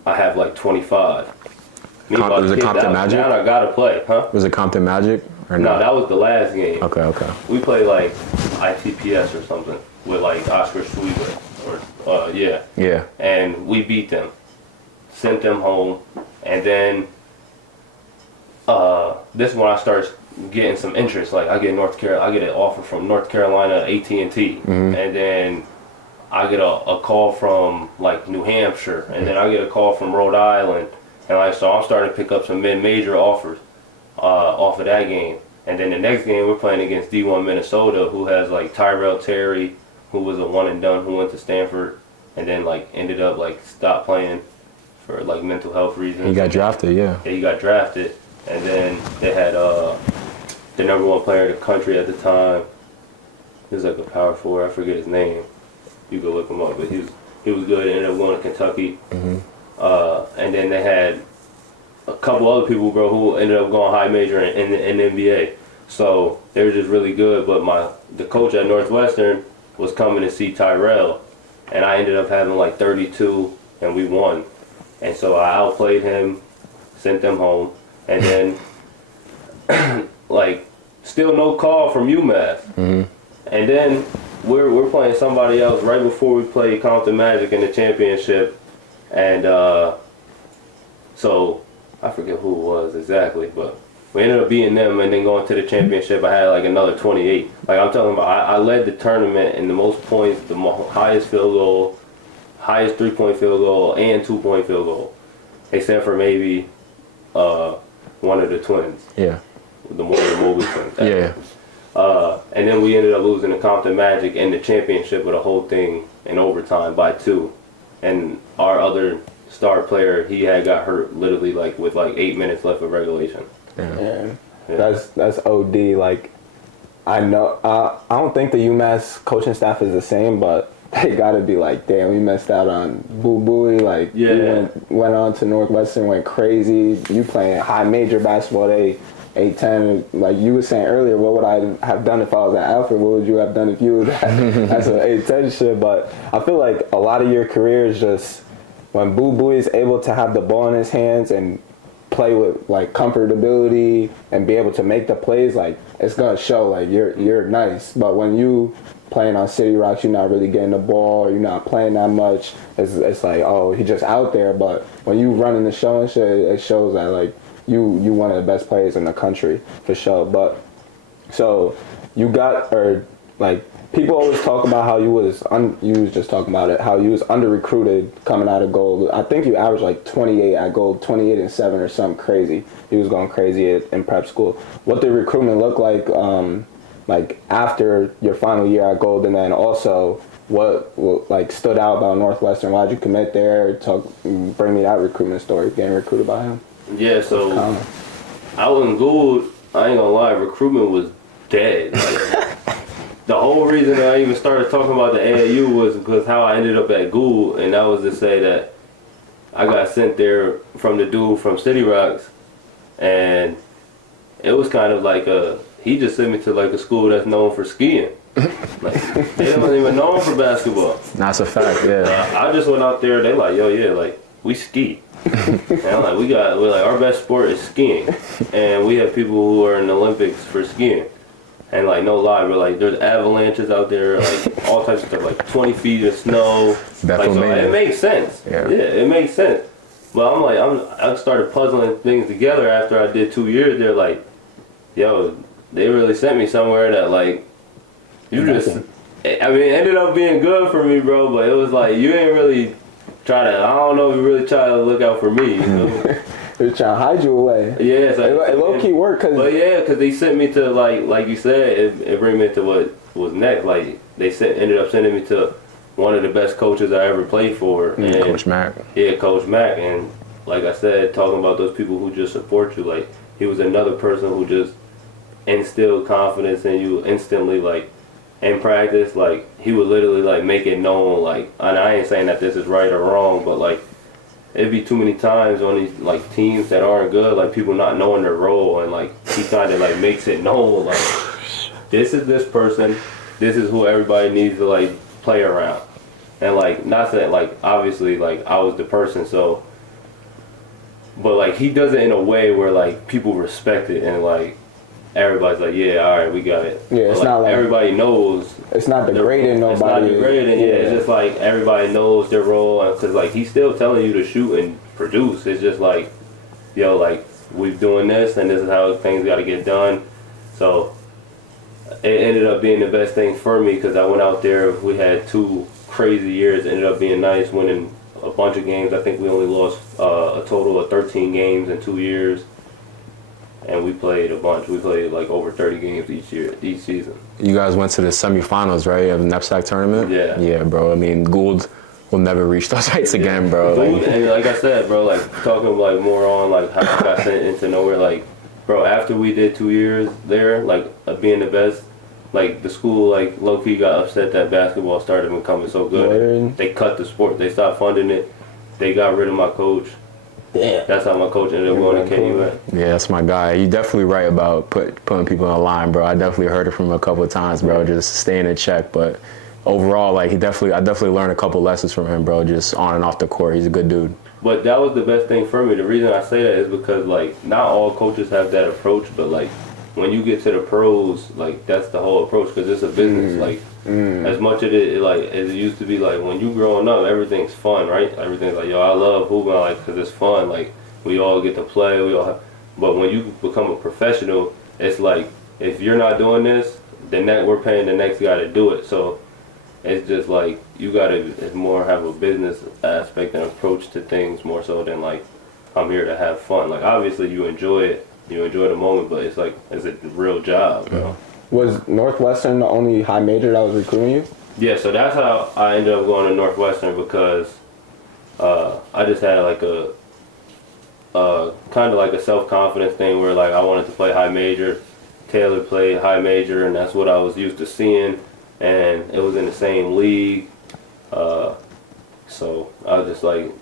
have like 25. Was it Compton Magic? Now I gotta play, huh? Was it Compton Magic or No, not? that was the last game. Okay. We played like ITPS or something with like Oscar Sweeber or yeah. Yeah. And we beat them, sent them home, and then this is when I start getting some interest. Like, I get an offer from North Carolina AT&T, and then I get a call from like New Hampshire, and then I get a call from Rhode Island, and like, so I'm starting to pick up some mid-major offers off of that game. And then the next game we're playing against D1 Minnesota, who has like Tyrell Terry, who was a one and done, who went to Stanford, and then like ended up like stopped playing for like mental health reasons. He got drafted, yeah. Yeah, he got drafted, and then they had the number one player in the country at the time. He was like a power forward. I forget his name. You can look him up, but he was good. Ended up going to Kentucky, and then they had a couple other people, bro, who ended up going high major in the NBA. So they were just really good. But the coach at Northwestern was coming to see Tyrell, and I ended up having like 32, and we won. And so I outplayed him, sent them home, and then like still no call from UMass. And then we're playing somebody else right before we played Compton Magic in the championship, and so I forget who it was exactly, but we ended up beating them, and then going to the championship, I had like another 28. Like, I'm talking about, I led the tournament in the most points, the highest field goal, highest 3-point field goal, and 2-point field goal, except for maybe one of the twins. Yeah. The Mobley twins. Yeah. And then we ended up losing the Compton Magic in the championship with the whole thing in overtime by 2. And our other star player, he had got hurt literally like with like 8 minutes left of regulation. Yeah. That's OD. Like, I know, I don't think the UMass coaching staff is the same, but they gotta be like, damn, we missed out on Boo Buie. Like, you went on to Northwestern, went crazy. You playing high major basketball, they 8-10. Like you were saying earlier, what would I have done if I was at Alfred? What would you have done if you was at some 8-10 shit? But I feel like a lot of your career is just when Boo Buie is able to have the ball in his hands and play with like comfortability and be able to make the plays, like it's gonna show. Like you're nice. But when you playing on City Rocks, you're not really getting the ball, or you're not playing that much. It's like, oh, he's just out there. But when you running the show and shit, it shows that like you one of the best players in the country for sure. But so you got, or like people always talk about how you was just talking about it, how you was under recruited coming out of Gold. I think you averaged like 28 at Gold, 28 and 7 or something crazy. He was going crazy in prep school. What did recruitment look like after your final year at Gold, and then also what like stood out about Northwestern? Why'd you commit there? Bring me that recruitment story, getting recruited by him. Yeah, so I was in Gould. I ain't gonna lie, recruitment was dead. Like, the whole reason that I even started talking about the AAU was because how I ended up at Gould, and that was to say that I got sent there from the dude from City Rocks, and it was kind of like he just sent me to like a school that's known for skiing. Like, they don't even know him for basketball. That's a fact, yeah. I just went out there, they like, yo, yeah, like, we ski. And I'm like, we're like, our best sport is skiing. And we have people who are in the Olympics for skiing. And like, no lie, but like, there's avalanches out there, like, all types of stuff, like 20 feet of snow. Like, so it makes sense. Yeah, it makes sense. But I'm like, I started puzzling things together after I did 2 years. They're like, yo, they really sent me somewhere that like, you just, I mean, it ended up being good for me, bro, but it was like, you ain't really try to, I don't know if you really try to look out for me, you know? They're trying to hide you away. Yeah, so it low-key worked. Because they sent me to, like you said, it bring me to what was next. Like, they ended up sending me to one of the best coaches I ever played for. And, Coach Mack. Yeah, Coach Mack. And like I said, talking about those people who just support you, like, he was another person who just instilled confidence in you instantly, like, in practice. Like, he would literally, like, make it known, like, and I ain't saying that this is right or wrong, but, like, it'd be too many times on these, like, teams that aren't good, like, people not knowing their role, and, like, he kind of, like, makes it known, like, this is this person, this is who everybody needs to, like, play around. And, like, not saying, like, obviously, like, I was the person, so, but, like, he does it in a way where, like, people respect it, and, like, everybody's like, yeah, all right, we got it. Yeah, it's not like everybody knows. It's not degrading nobody. It's not degrading. Yeah, it's just like everybody knows their role, because like he's still telling you to shoot and produce. It's just like, yo, like we're doing this, and this is how things got to get done. So it ended up being the best thing for me because I went out there. We had 2 crazy years. It ended up being nice, winning a bunch of games. I think we only lost a total of 13 games in 2 years. And we played a bunch. We played like over 30 games each season. You guys went to the semifinals, right, of the NEPSAC tournament? Yeah. Yeah, bro. I mean, Gould will never reach those heights again, bro. And like I said, bro, like talking like more on like how I got sent into nowhere, like, bro, after we did 2 years there, like being the best, like the school like low key got upset that basketball started becoming so good. Word. They cut the sport. They stopped funding it. They got rid of my coach. Yeah. That's how my coach ended up going to KUA. Yeah, that's my guy. You definitely right about putting people in a line, bro. I definitely heard it from him a couple of times, bro, just staying in check. But overall, like I definitely learned a couple lessons from him, bro, just on and off the court. He's a good dude. But that was the best thing for me. The reason I say that is because, like, not all coaches have that approach, but, like, when you get to the pros, like, that's the whole approach because it's a business. Like, as much of it, like, as it used to be, like, when you growing up, everything's fun, right? Everything's like, yo, I love hooping, like, because it's fun. Like, we all get to play. But when you become a professional, it's like, if you're not doing this, then we're paying the next guy to do it. So it's just like, you got to more have a business aspect and approach to things more so than, like, I'm here to have fun. Like, obviously, you enjoy it. You enjoy the moment, but it's like, it's a real job, bro. Was Northwestern the only high major that was recruiting you? Yeah, so that's how I ended up going to Northwestern because I just had like kind of like a self-confidence thing where like I wanted to play high major. Taylor played high major, and that's what I was used to seeing, and it was in the same league. So I was just like,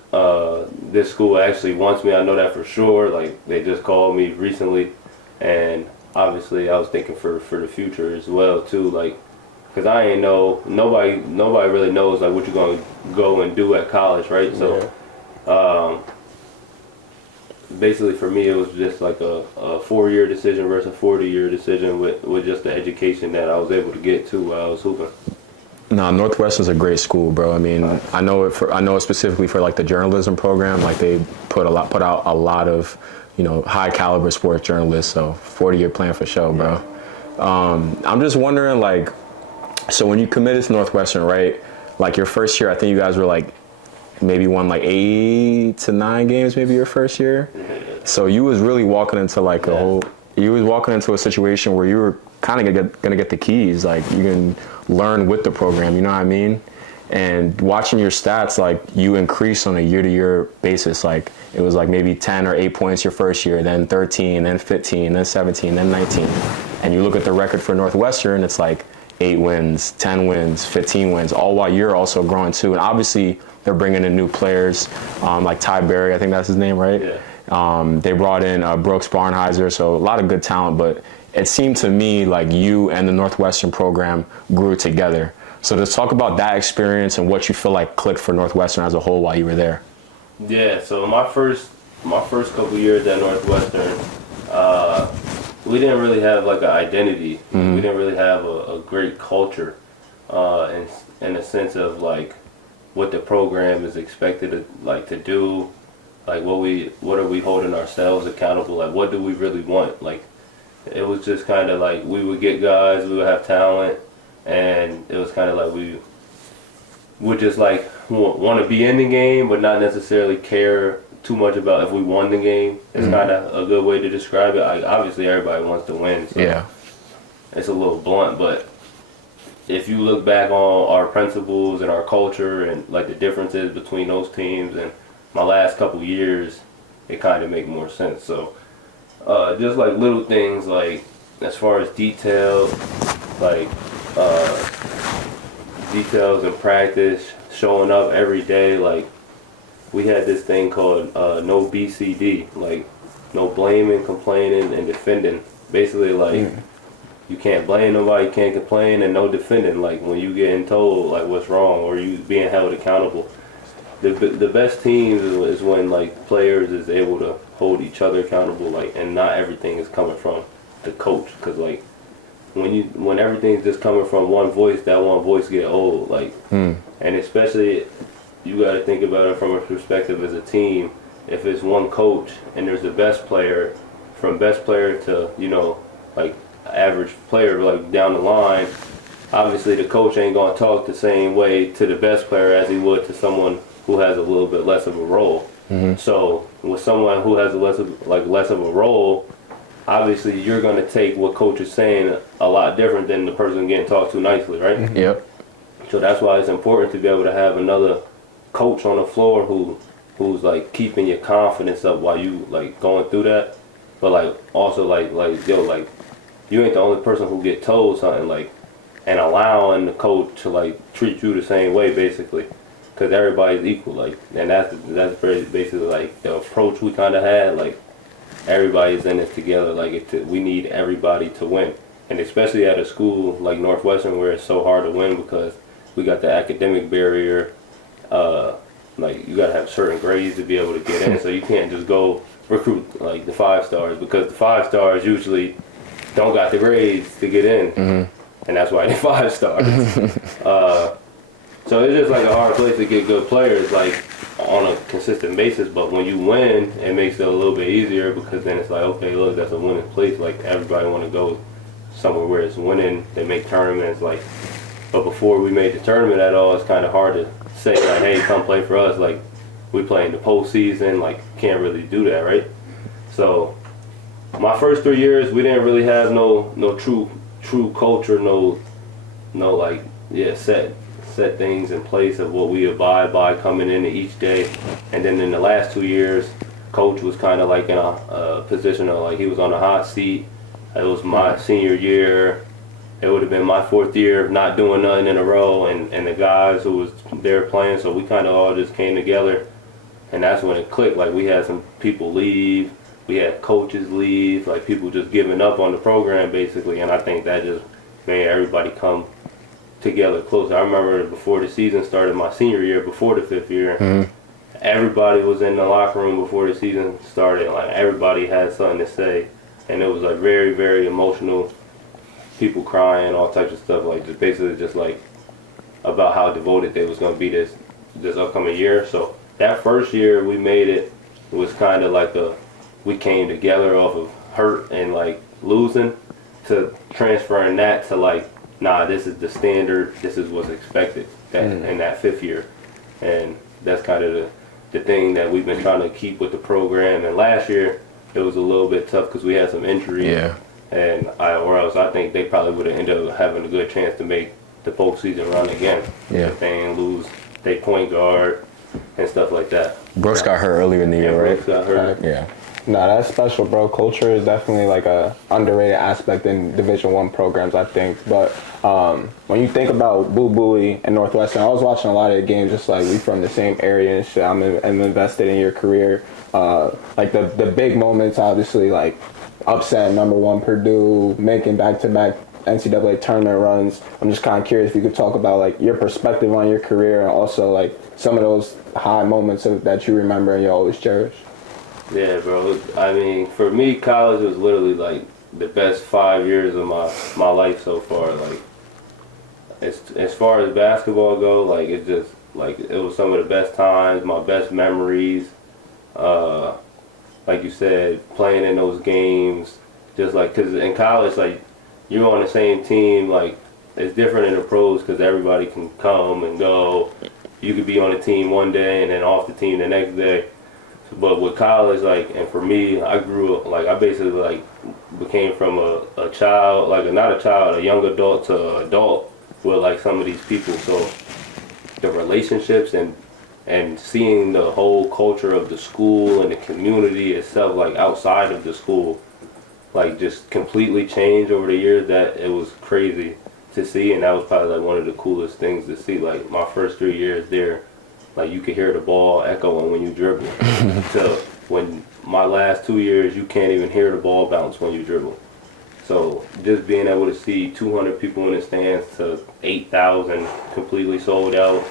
this school actually wants me. I know that for sure. Like they just called me recently, and obviously I was thinking for the future as well too. Like, cause I ain't know nobody really knows like what you're gonna go and do at college, right? So, basically for me it was just like a 4-year decision versus a 40-year decision with just the education that I was able to get to while I was hooping. No, Northwestern's a great school, bro. I mean, I know it specifically for like the journalism program. Like they put out a lot of, high caliber sports journalists. So 40-year plan for sure, bro. I'm just wondering, like, so when you committed to Northwestern, right? Like your first year, I think you guys were like maybe won like 8 to 9 games, maybe your first year. So you was really walking into like you was walking into a situation where you were kind of gonna get the keys. Like you can learn with the program, you know what I mean? And watching your stats, like you increase on a year-to-year basis. Like it was like maybe 10 or 8 points your first year, then 13, then 15, then 17, then 19. And you look at the record for Northwestern, it's like 8 wins, 10 wins, 15 wins, all while you're also growing too. And obviously they're bringing in new players, like Ty Berry, I think that's his name, right? Yeah. They brought in Brooks Barnheiser, so a lot of good talent, but it seemed to me like you and the Northwestern program grew together. So let's talk about that experience and what you feel like clicked for Northwestern as a whole while you were there. Yeah, so my first couple years at Northwestern, we didn't really have like an identity. We didn't really have a great culture, in the sense of like what the program is expected to do, like what are we holding ourselves accountable, like what do we really want. Like it was just kind of like we would get guys, we would have talent, and it was kind of like we would just like want to be in the game but not necessarily care too much about if we won the game. It's kind of a good way to describe it. Like, obviously everybody wants to win, so Yeah. it's a little blunt, but if you look back on our principles and our culture and like the differences between those teams and my last couple years, it kind of make more sense. So just like little things like as far as details, like details in practice, showing up every day. Like we had this thing called no BCD, like no blaming, complaining, and defending. Basically, like you can't blame nobody, you can't complain, and no defending. Like when you getting told like what's wrong or you being held accountable. The best teams is when like players is able to hold each other accountable, like, and not everything is coming from the coach. Cause like when everything's just coming from one voice, that one voice get old. Like, and especially you got to think about it from a perspective as a team. If it's one coach and there's the best player, from best player to like average player, like down the line, obviously the coach ain't gonna talk the same way to the best player as he would to someone who has a little bit less of a role. So with someone who has less of a role, obviously you're gonna take what coach is saying a lot different than the person getting talked to nicely, right? Yep. So that's why it's important to be able to have another coach on the floor who's like keeping your confidence up while you like going through that, but like also like you ain't the only person who get told something, like, and allowing the coach to like treat you the same way basically, because everybody's equal, like, and that's basically like the approach we kind of had. Like everybody's in this together, like we need everybody to win, and especially at a school like Northwestern where it's so hard to win because we got the academic barrier. Like you gotta have certain grades to be able to get in, so you can't just go recruit like the 5 stars, because the 5 stars usually don't got the grades to get in, and that's why they're 5 stars. So it's just like a hard place to get good players like on a consistent basis. But when you win, it makes it a little bit easier, because then it's like, okay, look, that's a winning place. Like everybody want to go somewhere where it's winning. They make tournaments, like, but before we made the tournament at all, it's kind of hard to say like, hey, come play for us. Like we play in the postseason, like can't really do that, right? So my first 3 years, we didn't really have no true culture, no like set things in place of what we abide by coming into each day. And then in the last 2 years, coach was kind of like in a position of like he was on the hot seat. It was my senior year. It would have been my 4th year of not doing nothing in a row, and the guys who was there playing, so we kind of all just came together, and that's when it clicked. Like, we had some people leave, we had coaches leave, like people just giving up on the program basically, and I think that just made everybody come together closer. I remember before the season started, my senior year, before the 5th year, everybody was in the locker room before the season started. Like, everybody had something to say, and it was like very, very emotional. People crying, all types of stuff, like just basically just like about how devoted they was gonna be this upcoming year. So that first year we made it, it was kind of like we came together off of hurt and like losing, to transferring that to like, nah, this is the standard, this is what's expected in that 5th year. And that's kind of the thing that we've been trying to keep with the program. And last year it was a little bit tough because we had some injuries. Yeah. And or else I think they probably would have ended up having a good chance to make the postseason run again. Yeah. If they didn't lose their point guard and stuff like that. Brooks got hurt earlier in the year, right? Brooks got hurt. Yeah. No, that's special, bro. Culture is definitely like a underrated aspect in Division I programs, I think. But when you think about Boo Buie and Northwestern, I was watching a lot of the games, just like we from the same area and shit. I'm invested in your career. Like the big moments, obviously, like upset #1 Purdue, making back-to-back NCAA tournament runs. I'm just kind of curious if you could talk about like your perspective on your career and also like some of those high moments that you remember and you always cherish. Yeah, bro. I mean, for me, college was literally like the best 5 years of my life so far. Like, as far as basketball go, like it's just like it was some of the best times, my best memories. Like you said, playing in those games, just like, because in college, like, you're on the same team, like, it's different in the pros because everybody can come and go. You could be on a team one day and then off the team the next day. But with college, like, and for me, I grew up, like, I basically, like, became from a child, like, not a child, a young adult to adult with, like, some of these people. So the relationships and seeing the whole culture of the school and the community itself, like outside of the school, like just completely changed over the years. That it was crazy to see, and that was probably like one of the coolest things to see. Like my first 3 years there, like you could hear the ball echoing when you dribble. So when my last 2 years, you can't even hear the ball bounce when you dribble. So just being able to see 200 people in the stands to 8,000 completely sold out.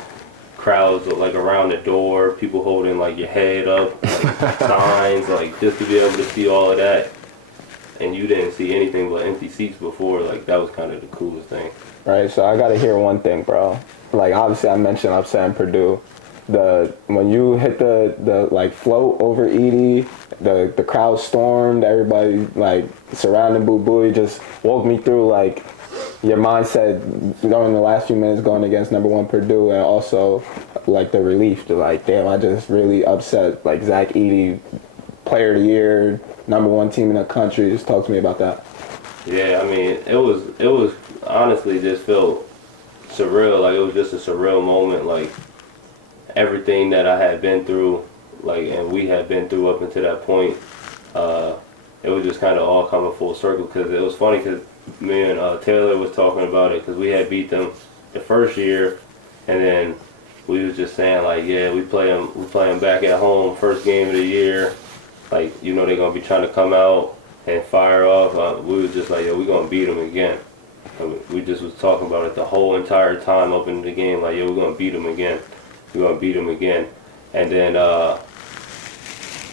Crowds like around the door, people holding like your head up, like, signs, like just to be able to see all of that, and you didn't see anything but empty seats before, like that was kind of the coolest thing. Right, so I gotta hear one thing, bro. Like obviously I mentioned upsetting Purdue. When you hit the like float over Edey, the crowd stormed, everybody like surrounding Boo Buie, just woke me through like your mindset during the last few minutes going against #1 Purdue, and also like the relief to like, damn, I just really upset like Zach Edey, player of the year, #1 team in the country. Just talk to me about that. Yeah, I mean, it was honestly just felt surreal. Like it was just a surreal moment. Like everything that I had been through, like, and we had been through up until that point, it was just kind of all coming full circle. Because it was funny because me and Taylor was talking about it because we had beat them the first year, and then we was just saying like, yeah, we play them back at home, first game of the year. Like, you know, they're gonna be trying to come out and fire off. We was just like, yeah, we gonna beat them again. We just was talking about it the whole entire time up in the game, like, yeah, we're gonna beat them again. We're gonna beat them again, and then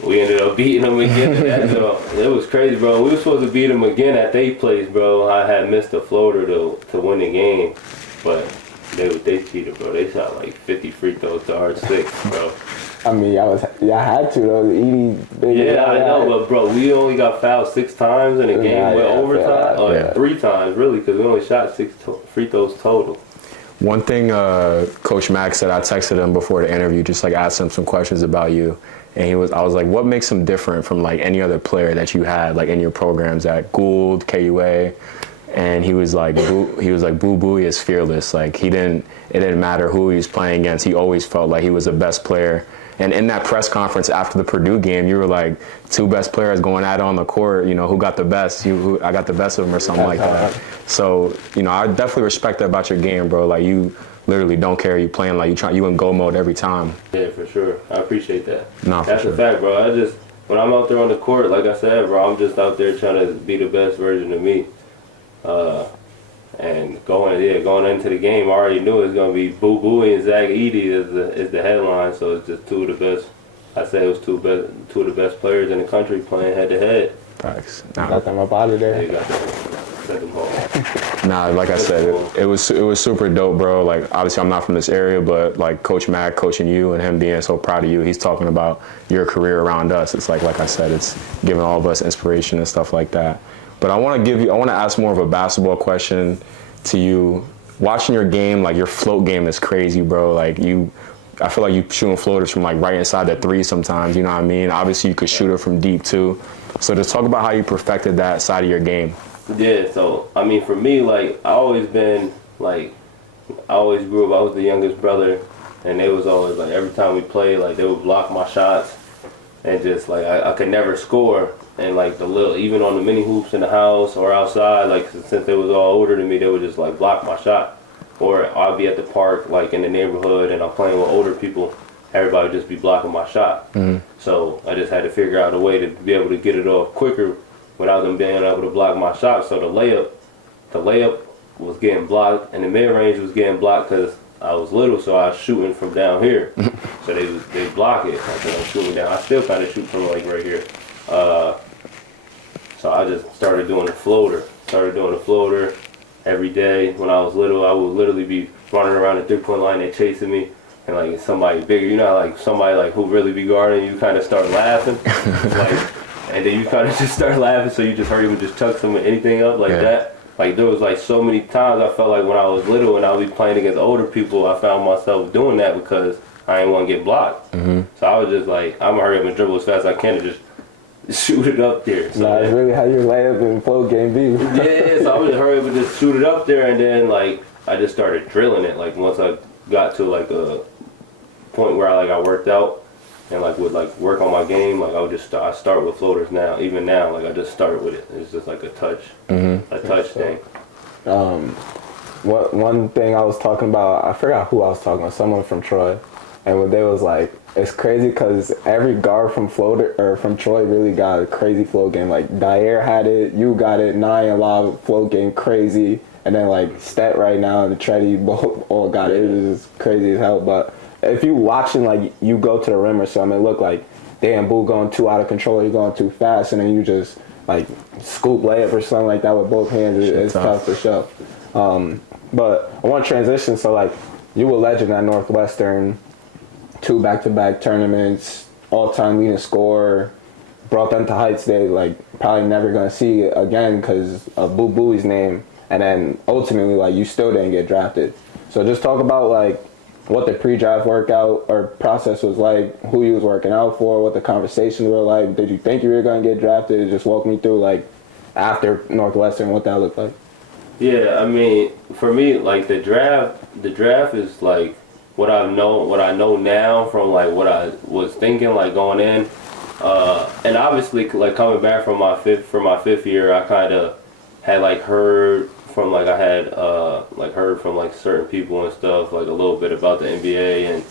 we ended up beating them again. So it was crazy, bro. We were supposed to beat them again at their place, bro. I had missed a floater to win the game, but they cheated, bro. They shot like 50 free throws to our 6, bro. I mean, I had to though. Edey, Big. Yeah, I know, but bro, we only got fouled 6 times in a game with overtime. 3 times, really, because we only shot 6 free throws total. One thing Coach Max said, I texted him before the interview, just like asked him some questions about you. And I was like, what makes him different from like any other player that you had like in your programs at Gould, KUA? And he was like, Boo Buie is fearless. Like it didn't matter who he was playing against. He always felt like he was the best player And in that press conference after the Purdue game, you were like, 2 best players going at it on the court, who got the best? I got the best of them or something like that. So, I definitely respect that about your game, bro. Like, you literally don't care. You playing like you in go mode every time. Yeah, for sure. I appreciate that. Nah, That's for a sure. fact, bro. When I'm out there on the court, like I said, bro, I'm just out there trying to be the best version of me. And going into the game, I already knew it was gonna be Boo Buie and Zach Edey is the headline. So it's just 2 of the best. I say it was 2 of the best players in the country playing head to head. Thanks. Got them up out of there. They got set them home. Nah, like I said, it was super dope, bro. Like, obviously I'm not from this area, but like Coach Mack coaching you and him being so proud of you, he's talking about your career around us. It's like I said, it's giving all of us inspiration and stuff like that. But I want to ask more of a basketball question to you. Watching your game, like your float game is crazy, bro. Like I feel like you shooting floaters from like right inside the 3 sometimes, you know what I mean? Obviously you could shoot it from deep too. So just talk about how you perfected that side of your game. Yeah, so I mean, for me, like I always grew up. I was the youngest brother, and they was always like every time we played, like they would block my shots, and just like I could never score. And like even on the mini hoops in the house or outside, like since they was all older than me, they would just like block my shot. Or I'd be at the park, like in the neighborhood, and I'm playing with older people. Everybody would just be blocking my shot. Mm-hmm. So I just had to figure out a way to be able to get it off quicker without them being able to block my shot. So the layup was getting blocked, and the mid range was getting blocked because I was little, so I was shooting from down here. So they block it. I'm shooting down. I still kind of shoot from like right here. So I just started doing the floater. Every day when I was little. I would literally be running around the 3-point line, they chasing me, and like somebody bigger, like somebody like who really be guarding, you kind of start laughing, and then you kind of just start laughing, so you just heard him just chuck anything up like that. Like there was like so many times I felt like when I was little and I would be playing against older people, I found myself doing that because I didn't want to get blocked. Mm-hmm. So I was just like, I'm gonna hurry up and dribble as fast as I can and just shoot it up there. So it's really how your layup and float game be. Yeah, so I would just hurry up and just shoot it up there, and then like I just started drilling it. Like once I got to like a point where I worked out and like would like work on my game, like I would just I start with floaters now. Even now, like I just start with it. It's just like a touch, thing. One thing I was talking about, I forgot who I was talking about. Someone from Troy, and when they was like, it's crazy because every guard from Troy really got a crazy float game. Like Dyer had it, you got it, Nye and Lob float game crazy, and then like Stet right now and the Treddy both all got it. It was just crazy as hell. But if you watching like you go to the rim or something, it look like damn Boo going too out of control, you're going too fast, and then you just like scoop layup or something like that with both hands. It's tough for sure. But I want to transition. So like you were a legend at Northwestern. 2 back-to-back tournaments, all-time leading scorer, brought them to heights they like probably never gonna see again because of Boo Buie's name, and then ultimately like you still didn't get drafted. So just talk about like what the pre-draft workout or process was like, who you was working out for, what the conversations were like. Did you think you were gonna get drafted? Just walk me through like after Northwestern what that looked like. Yeah, I mean for me like the draft is like what I know now from like what I was thinking like going in, and obviously like coming back from my fifth year, I kind of had like heard from like heard from like certain people and stuff like a little bit about the NBA and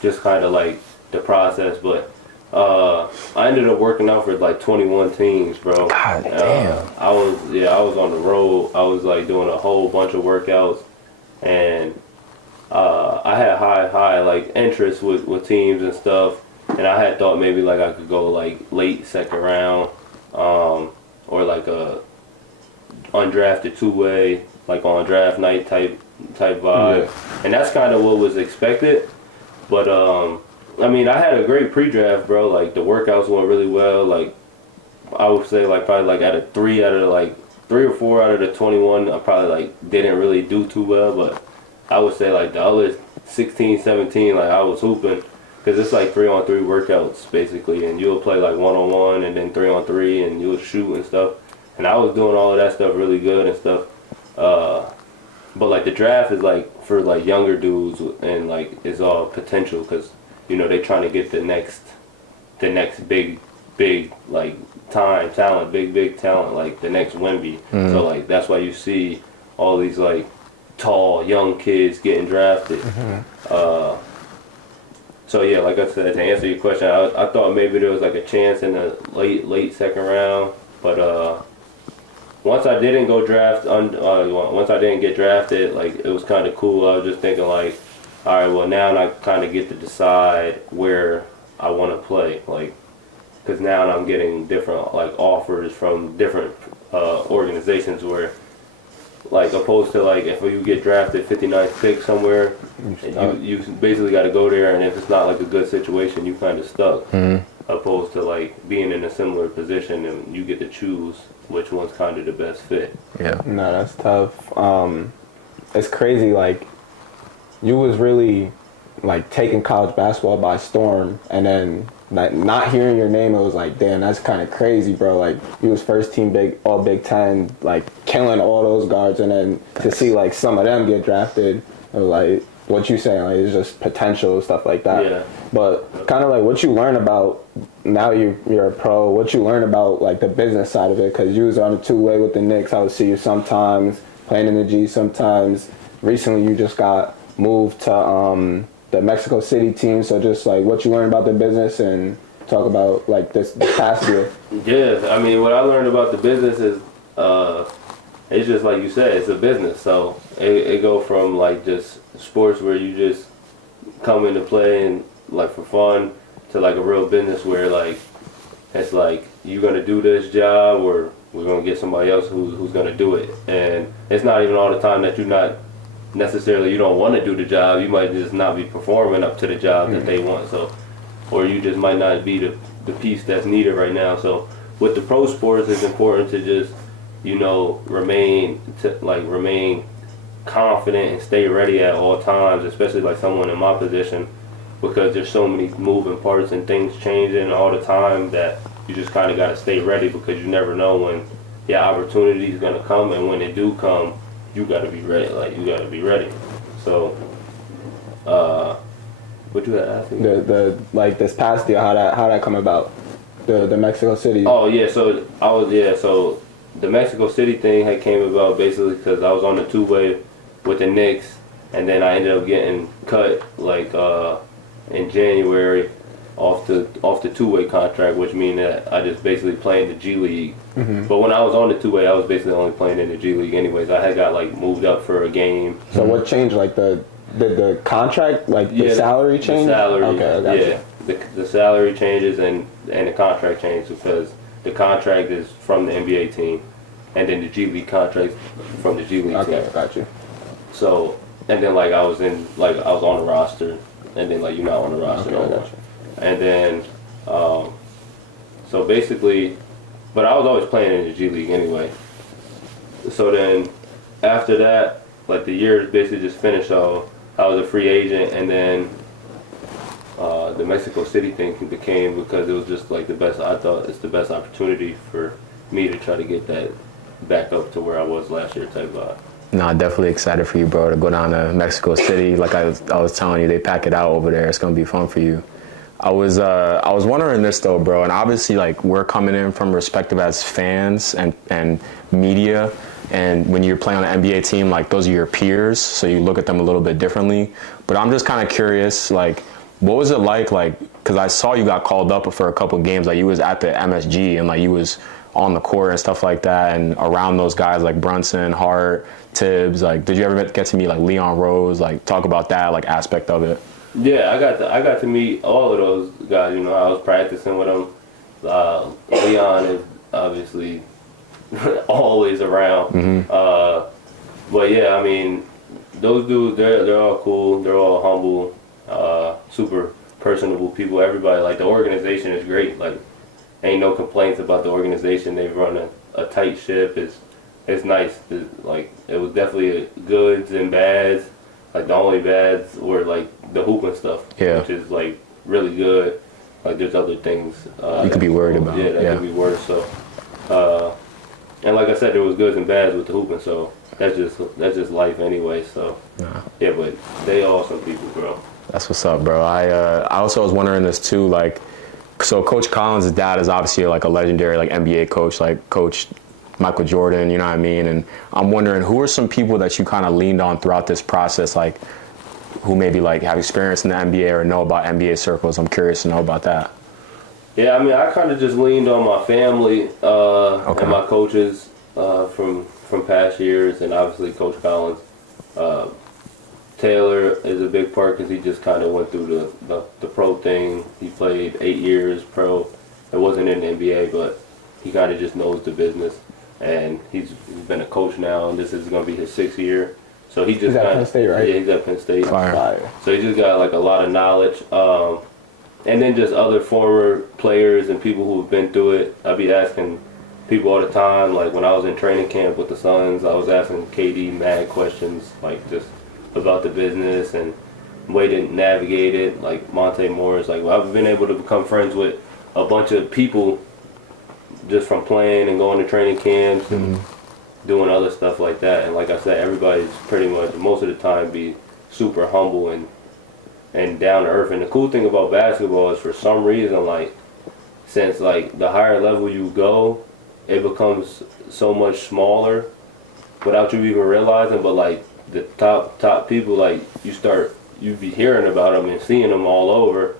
just kind of like the process, but I ended up working out for like 21 teams, bro. God damn. I was on the road. I was like doing a whole bunch of workouts, and I had high like interest with teams and stuff, and I had thought maybe like I could go like late second round, or like a undrafted 2-way, like on draft night type vibe, and that's kind of what was expected. But I mean, I had a great pre-draft, bro. Like the workouts went really well. Like I would say like probably like out of 3 or 4 out of the 21, I probably like didn't really do too well, but I would say like the other 16, 17, like I was hooping, because it's like 3-on-3 workouts basically, and you'll play like 1-on-1 and then 3-on-3 and you'll shoot and stuff, and I was doing all of that stuff really good and stuff. But like the draft is like for like younger dudes, and like it's all potential because they trying to get the next big like talent, big talent, like the next Wemby. So like that's why you see all these like tall young kids getting drafted. So yeah, like I said, to answer your question, I thought maybe there was like a chance in the late second round, but once I didn't get drafted, like it was kind of cool. I was just thinking like, all right, well now I kind of get to decide where I want to play, like, because now I'm getting different like offers from different organizations where, like, opposed to like if you get drafted 59th pick somewhere, you basically got to go there, and if it's not like a good situation, you kind of stuck. Opposed to like being in a similar position and you get to choose which one's kind of the best fit. Yeah. No, that's tough. It's crazy. Like, you was really like taking college basketball by storm, and then like not hearing your name, it was like, damn, that's kind of crazy, bro. Like, you was first team all Big Ten, like killing all those guards, and then to see like some of them get drafted, it was like what you saying, like it's just potential stuff like that. Yeah. But kind of like what you learn about now you're a pro. What you learn about like the business side of it, because you was on a two-way with the Knicks. I would see you sometimes playing in the G, sometimes. Recently, you just got moved to the Mexico City team. So just like what you learned about the business and talk about like this past year. Yeah, I mean, what I learned about the business is it's just like you said, it's a business. So it go from like just sports where you just come into play and like for fun to like a real business where like it's like you're gonna do this job or we're gonna get somebody else who's gonna do it. And it's not even all the time that you don't want to do the job. You might just not be performing up to the job that they want. So, or you just might not be the piece that's needed right now. So with the pro sports, it's important to just remain confident and stay ready at all times, especially like someone in my position, because there's so many moving parts and things changing all the time that you just kind of got to stay ready, because you never know when the opportunity is going to come, and when they do come, you got to be ready. Like, you got to be ready. So, what you had asked me? The like this past year, how that come about? The Mexico City. Oh yeah, so so the Mexico City thing had came about basically because I was on the two-way with the Knicks, and then I ended up getting cut like in January off the two-way contract, which means that I just basically played in the G League. But when I was on the two-way, I was basically only playing in the G League anyways. I had got like moved up for a game. So what changed? Like the contract, like the salary change? The salary, okay, I got you. The salary changes and the contract changes because the contract is from the NBA team, and then the G League contract from the G League team. Okay, got you. So, and then like I was on the roster, and then like you're not on the roster no more. And then, so basically, but I was always playing in the G League anyway. So then, after that, like the year basically just finished. So I was a free agent, and then the Mexico City thing became because it was just like the best. I thought it's the best opportunity for me to try to get that back up to where I was last year type vibe. No, definitely excited for you, bro, to go down to Mexico City. Like I was telling you, they pack it out over there. It's gonna be fun for you. I was wondering this though, bro, and obviously like we're coming in from perspective as fans and media, and when you're playing on an NBA team, like those are your peers, so you look at them a little bit differently. But I'm just kind of curious, like, what was it like, because I saw you got called up for a couple of games, like you was at the MSG and like you was on the court and stuff like that, and around those guys like Brunson, Hart, Tibbs. Like, did you ever get to meet like Leon Rose? Like, talk about that like aspect of it. Yeah, I got to meet all of those guys. I was practicing with them. Leon is obviously always around. But yeah, I mean, those dudes, they're all cool. They're all humble, super personable people. Everybody, like the organization is great. Like, ain't no complaints about the organization. They run a tight ship. It's nice. It was definitely goods and bads. Like the only bads were like the hooping stuff, which is like really good. Like there's other things you could be worried about. Yeah, that could be worse. So, And like I said, there was goods and bads with the hooping, so that's just life anyway. So yeah, but they awesome people, bro. That's what's up, bro. I also was wondering this too, like, so Coach Collins' dad is obviously like a legendary like NBA coach, like Coach Michael Jordan, you know what I mean? And I'm wondering, who are some people that you kind of leaned on throughout this process, like who maybe like have experience in the NBA or know about NBA circles? I'm curious to know about that. Yeah, I mean, I kind of just leaned on my family and my coaches from past years, and obviously Coach Collins. Taylor is a big part because he just kind of went through the pro thing. He played 8 years pro. It wasn't in the NBA, but he kind of just knows the business. And he's been a coach now, and this is going to be his 6th year. So he just he's at Penn State, right? Yeah, he's at Penn State. Fire. So he just got like a lot of knowledge. And then just other former players and people who've been through it. I'd be asking people all the time. Like when I was in training camp with the Suns, I was asking KD mad questions, like just about the business and way to navigate it. Like Monte Morris, like I've been able to become friends with a bunch of people just from playing and going to training camps and doing other stuff like that. And like I said, everybody's pretty much most of the time be super humble and down to earth. And the cool thing about basketball is for some reason, like since like the higher level you go, it becomes so much smaller without you even realizing. But like the top people, like you be hearing about them and seeing them all over.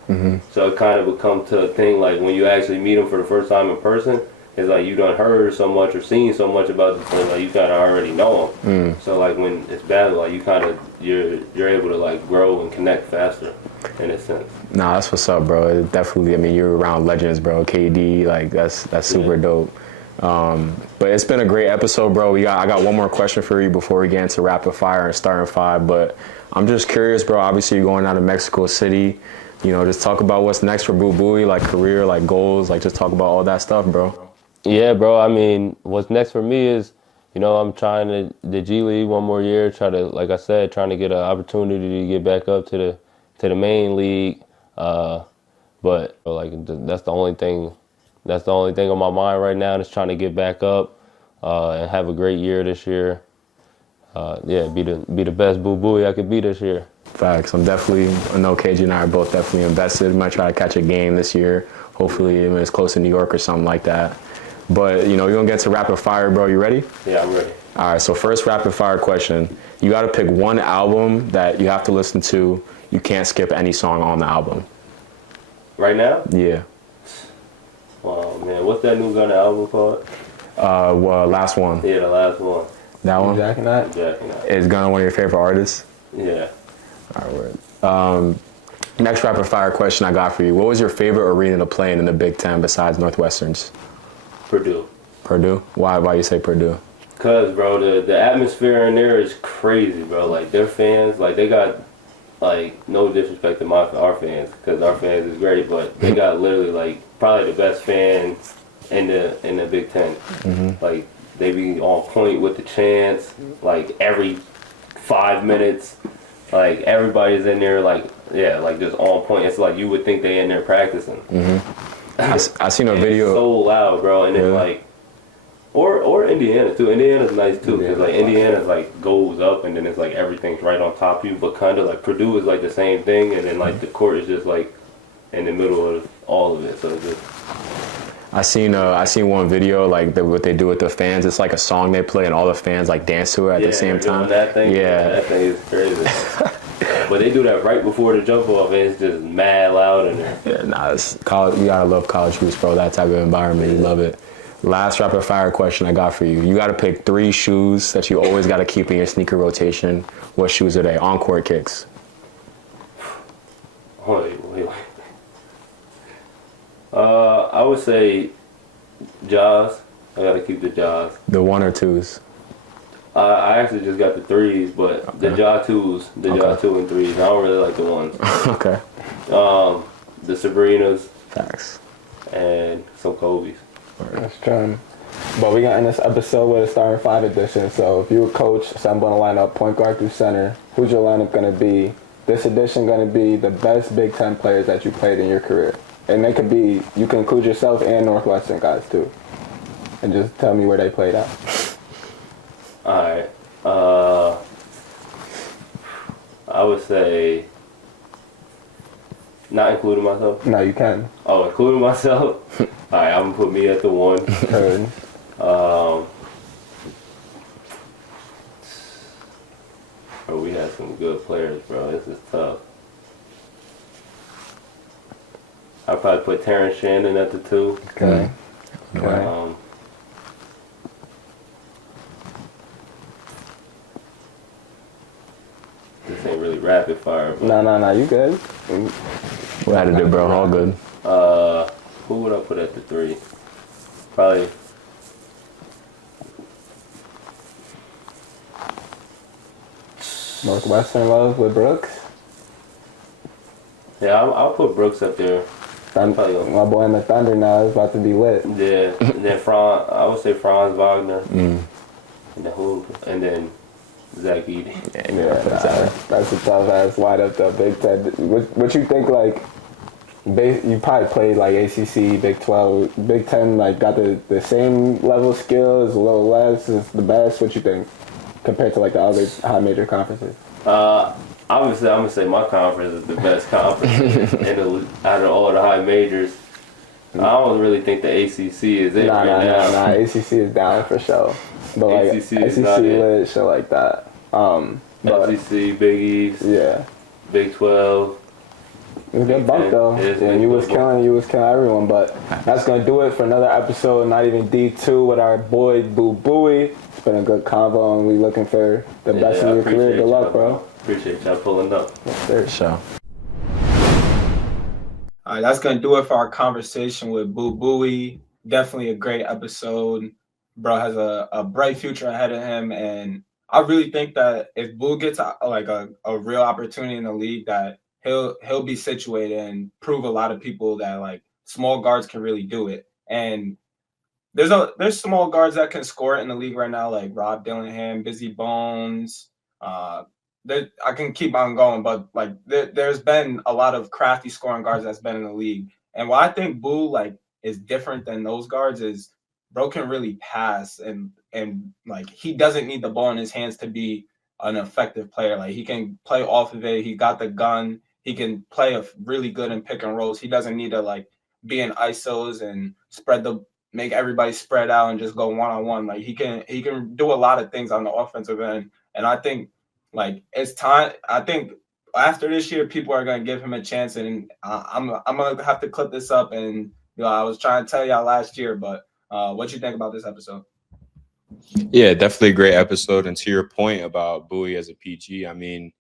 So it kind of becomes to a thing like when you actually meet them for the first time in person, it's like you done heard so much or seen so much about the thing, like you kind of already know them. So like when it's bad, like you kind of you're able to like grow and connect faster in a sense. Nah, that's what's up, bro. It definitely, I mean, you're around legends, bro. KD, like that's super dope. But it's been a great episode, bro. I got one more question for you before we get into rapid fire and starting five. But I'm just curious, bro. Obviously, you're going down to Mexico City. You know, just talk about what's next for Boo Buie, like career, like goals, like just talk about all that stuff, bro. Yeah, bro. I mean, what's next for me is, you know, I'm trying the G League one more year. Like I said, trying to get an opportunity to get back up to the main league. But like that's the only thing. That's the only thing on my mind right now is trying to get back up and have a great year this year. Be the best Boo Buie I could be this year. Facts. I know KG and I are both definitely invested. Might try to catch a game this year. Hopefully it's close to New York or something like that. But, you know, you're going to get to rapid fire, bro. You ready? Yeah, I'm ready. All right, so first rapid fire question. You got to pick one album that you have to listen to. You can't skip any song on the album. Right now? Yeah. Wow, man. What's that new Gunna album called? Last One. Yeah, the last one. That one? Jack and that? Is Gunna one of your favorite artists? Yeah. All right, word. Next rapid fire question I got for you. What was your favorite arena to play in the Big Ten besides Northwestern's? Purdue. Purdue? Why you say Purdue? Cause, bro, the atmosphere in there is crazy, bro. Like, their fans, like, they got, like, no disrespect to our fans, because our fans is great, but they got literally, like, probably the best fan in the Big Ten. Like, they be on point with the chants, like, every 5 minutes. Like, everybody's in there, like, yeah, like, just on point. It's like you would think they in there practicing. I seen a video. It's so loud, bro. And then, like, or Indiana, too. Indiana's nice, too, because, like, Indiana's, like, goes up, and then it's, like, everything's right on top of you. But kind of, like, Purdue is, like, the same thing, and then, like, the court is just, like, in the middle of all of it. So it's just... I seen one video, like, what they do with the fans. It's like a song they play, and all the fans, like, dance to it at the same time. That thing, yeah. That thing is crazy. But they do that right before the jump off, and it's just mad loud in there. Yeah, nah, it's college. You gotta love college hoops, bro. That type of environment, you love it. Last rapid fire question I got for you. You gotta pick 3 shoes that you always gotta keep in your sneaker rotation. What shoes are they? On-court kicks. Wait. I would say Jaws. I gotta keep the Jaws. The 1 or 2s? I actually just got the 3s, but the Jaw 2s, Jaw 2 and 3s. I don't really like the 1s. Okay. The Sabrinas. Facts. And some Kobe's. That's true. But we got in this episode with a starting 5 edition. So if you're a coach, assemble a lineup, point guard through center, who's your lineup gonna be? This edition gonna be the best Big Ten players that you played in your career. And they could be, you can include yourself and Northwestern guys too. and just tell me where they played at. All right. I would say, not including myself. No, you can. Oh, including myself. All right, I'm gonna put me at the 1. Heard. Bro, we had some good players, bro. This is tough. I'd probably put Terrence Shannon at the 2. Okay. Okay. This ain't really rapid fire, but No, you good. What had to do, bro? All good. who would I put at the 3? Probably Northwestern love with Brooks. yeah, I'll put Brooks up there. Probably My boy in the Thunder now is about to be lit. Yeah, and then I would say Franz Wagner, and then who? And then Zach Edey. Yeah, that's a tough ass lineup though. Big Ten. What you think? Like, you probably played like ACC, Big 12, Big Ten. Like, got the same level of skills, a little less. Is the best. What you think compared to like the other high major conferences? Obviously, I'm gonna say my conference is the best conference out of all the high majors. I don't really think the ACC is it right now. Nah. ACC is down for sure. But like ACC is not lit, shit like that. But SEC, Big East, yeah, Big 12. it was a good bump though. Yeah, you was killing everyone. But that's gonna do it for another episode. Not even D2 with our boy Boo Buie. It's been a good convo, and we looking for the best in your career. Good luck, bro. Appreciate y'all pulling up. Yes, sir. Sure. All right, that's going to do it for our conversation with Boo Buie. Definitely a great episode. Bro has a bright future ahead of him, and I really think that if Boo gets a real opportunity in the league, that he'll be situated and prove a lot of people that like small guards can really do it. And there's small guards that can score in the league right now, like Rob Dillingham, Busy Bones. I can keep on going, but like there's been a lot of crafty scoring guards that's been in the league. And what I think Boo like is different than those guards is bro can really pass and like he doesn't need the ball in his hands to be an effective player. Like he can play off of it. He got the gun. He can play really good in pick and rolls. He doesn't need to like be in ISOs and make everybody spread out and just go one-on-one. Like he can do a lot of things on the offensive end. And I think like it's time. I think after this year, people are gonna give him a chance, and I'm gonna have to clip this up. And I was trying to tell y'all last year, but what you think about this episode? Yeah, definitely a great episode. And to your point about Bowie as a PG, I mean,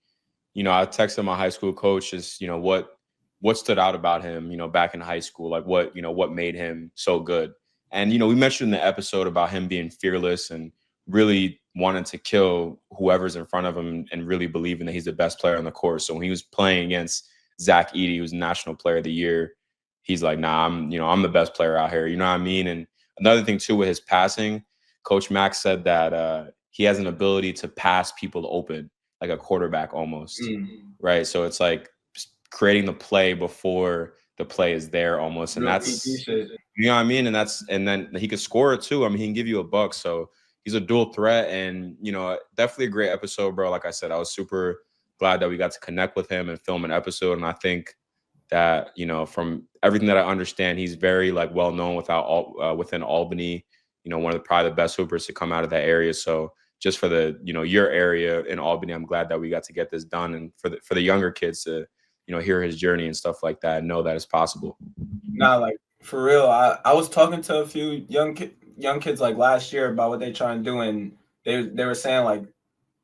I texted my high school coach just what stood out about him, back in high school, like what made him so good. And we mentioned in the episode about him being fearless and really wanting to kill whoever's in front of him and really believing that he's the best player on the court. So when he was playing against Zach Edey, who's National Player of the Year, he's like, nah, I'm the best player out here. You know what I mean? And another thing too with his passing, Coach Max said that he has an ability to pass people open like a quarterback almost, right? So it's like creating the play before the play is there almost, and that's you know what I mean. And then he could score it too. I mean, he can give you a buck. So he's a dual threat, and definitely a great episode, bro. Like I said, I was super glad that we got to connect with him and film an episode. And I think that from everything that I understand, he's very like well known within Albany. One of probably the best hoopers to come out of that area. So just for the your area in Albany, I'm glad that we got to get this done, and for the younger kids to hear his journey and stuff like that, and know that it's possible. Nah, like for real, I was talking to a few young kids like last year about what they trying to do, and they were saying like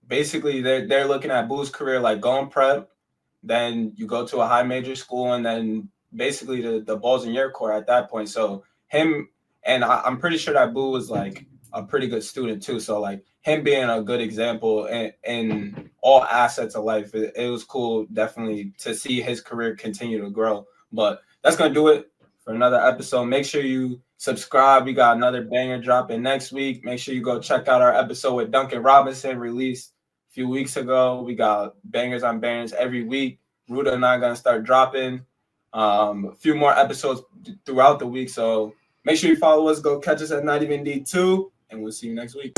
basically they're looking at Boo's career like going prep, then you go to a high major school, and then basically the ball's in your court at that point. So him, and I'm pretty sure that Boo was like a pretty good student too. So like him being a good example in all assets of life, it was cool definitely to see his career continue to grow. But that's gonna do it for another episode. Make sure you subscribe. We got another banger dropping next week. Make sure you go check out our episode with Duncan Robinson, released a few weeks ago. We got bangers on bangers every week. Neruda and I are going to start dropping a few more episodes throughout the week. So Make sure you follow us. Go catch us at Not Even D2, and we'll see you next week.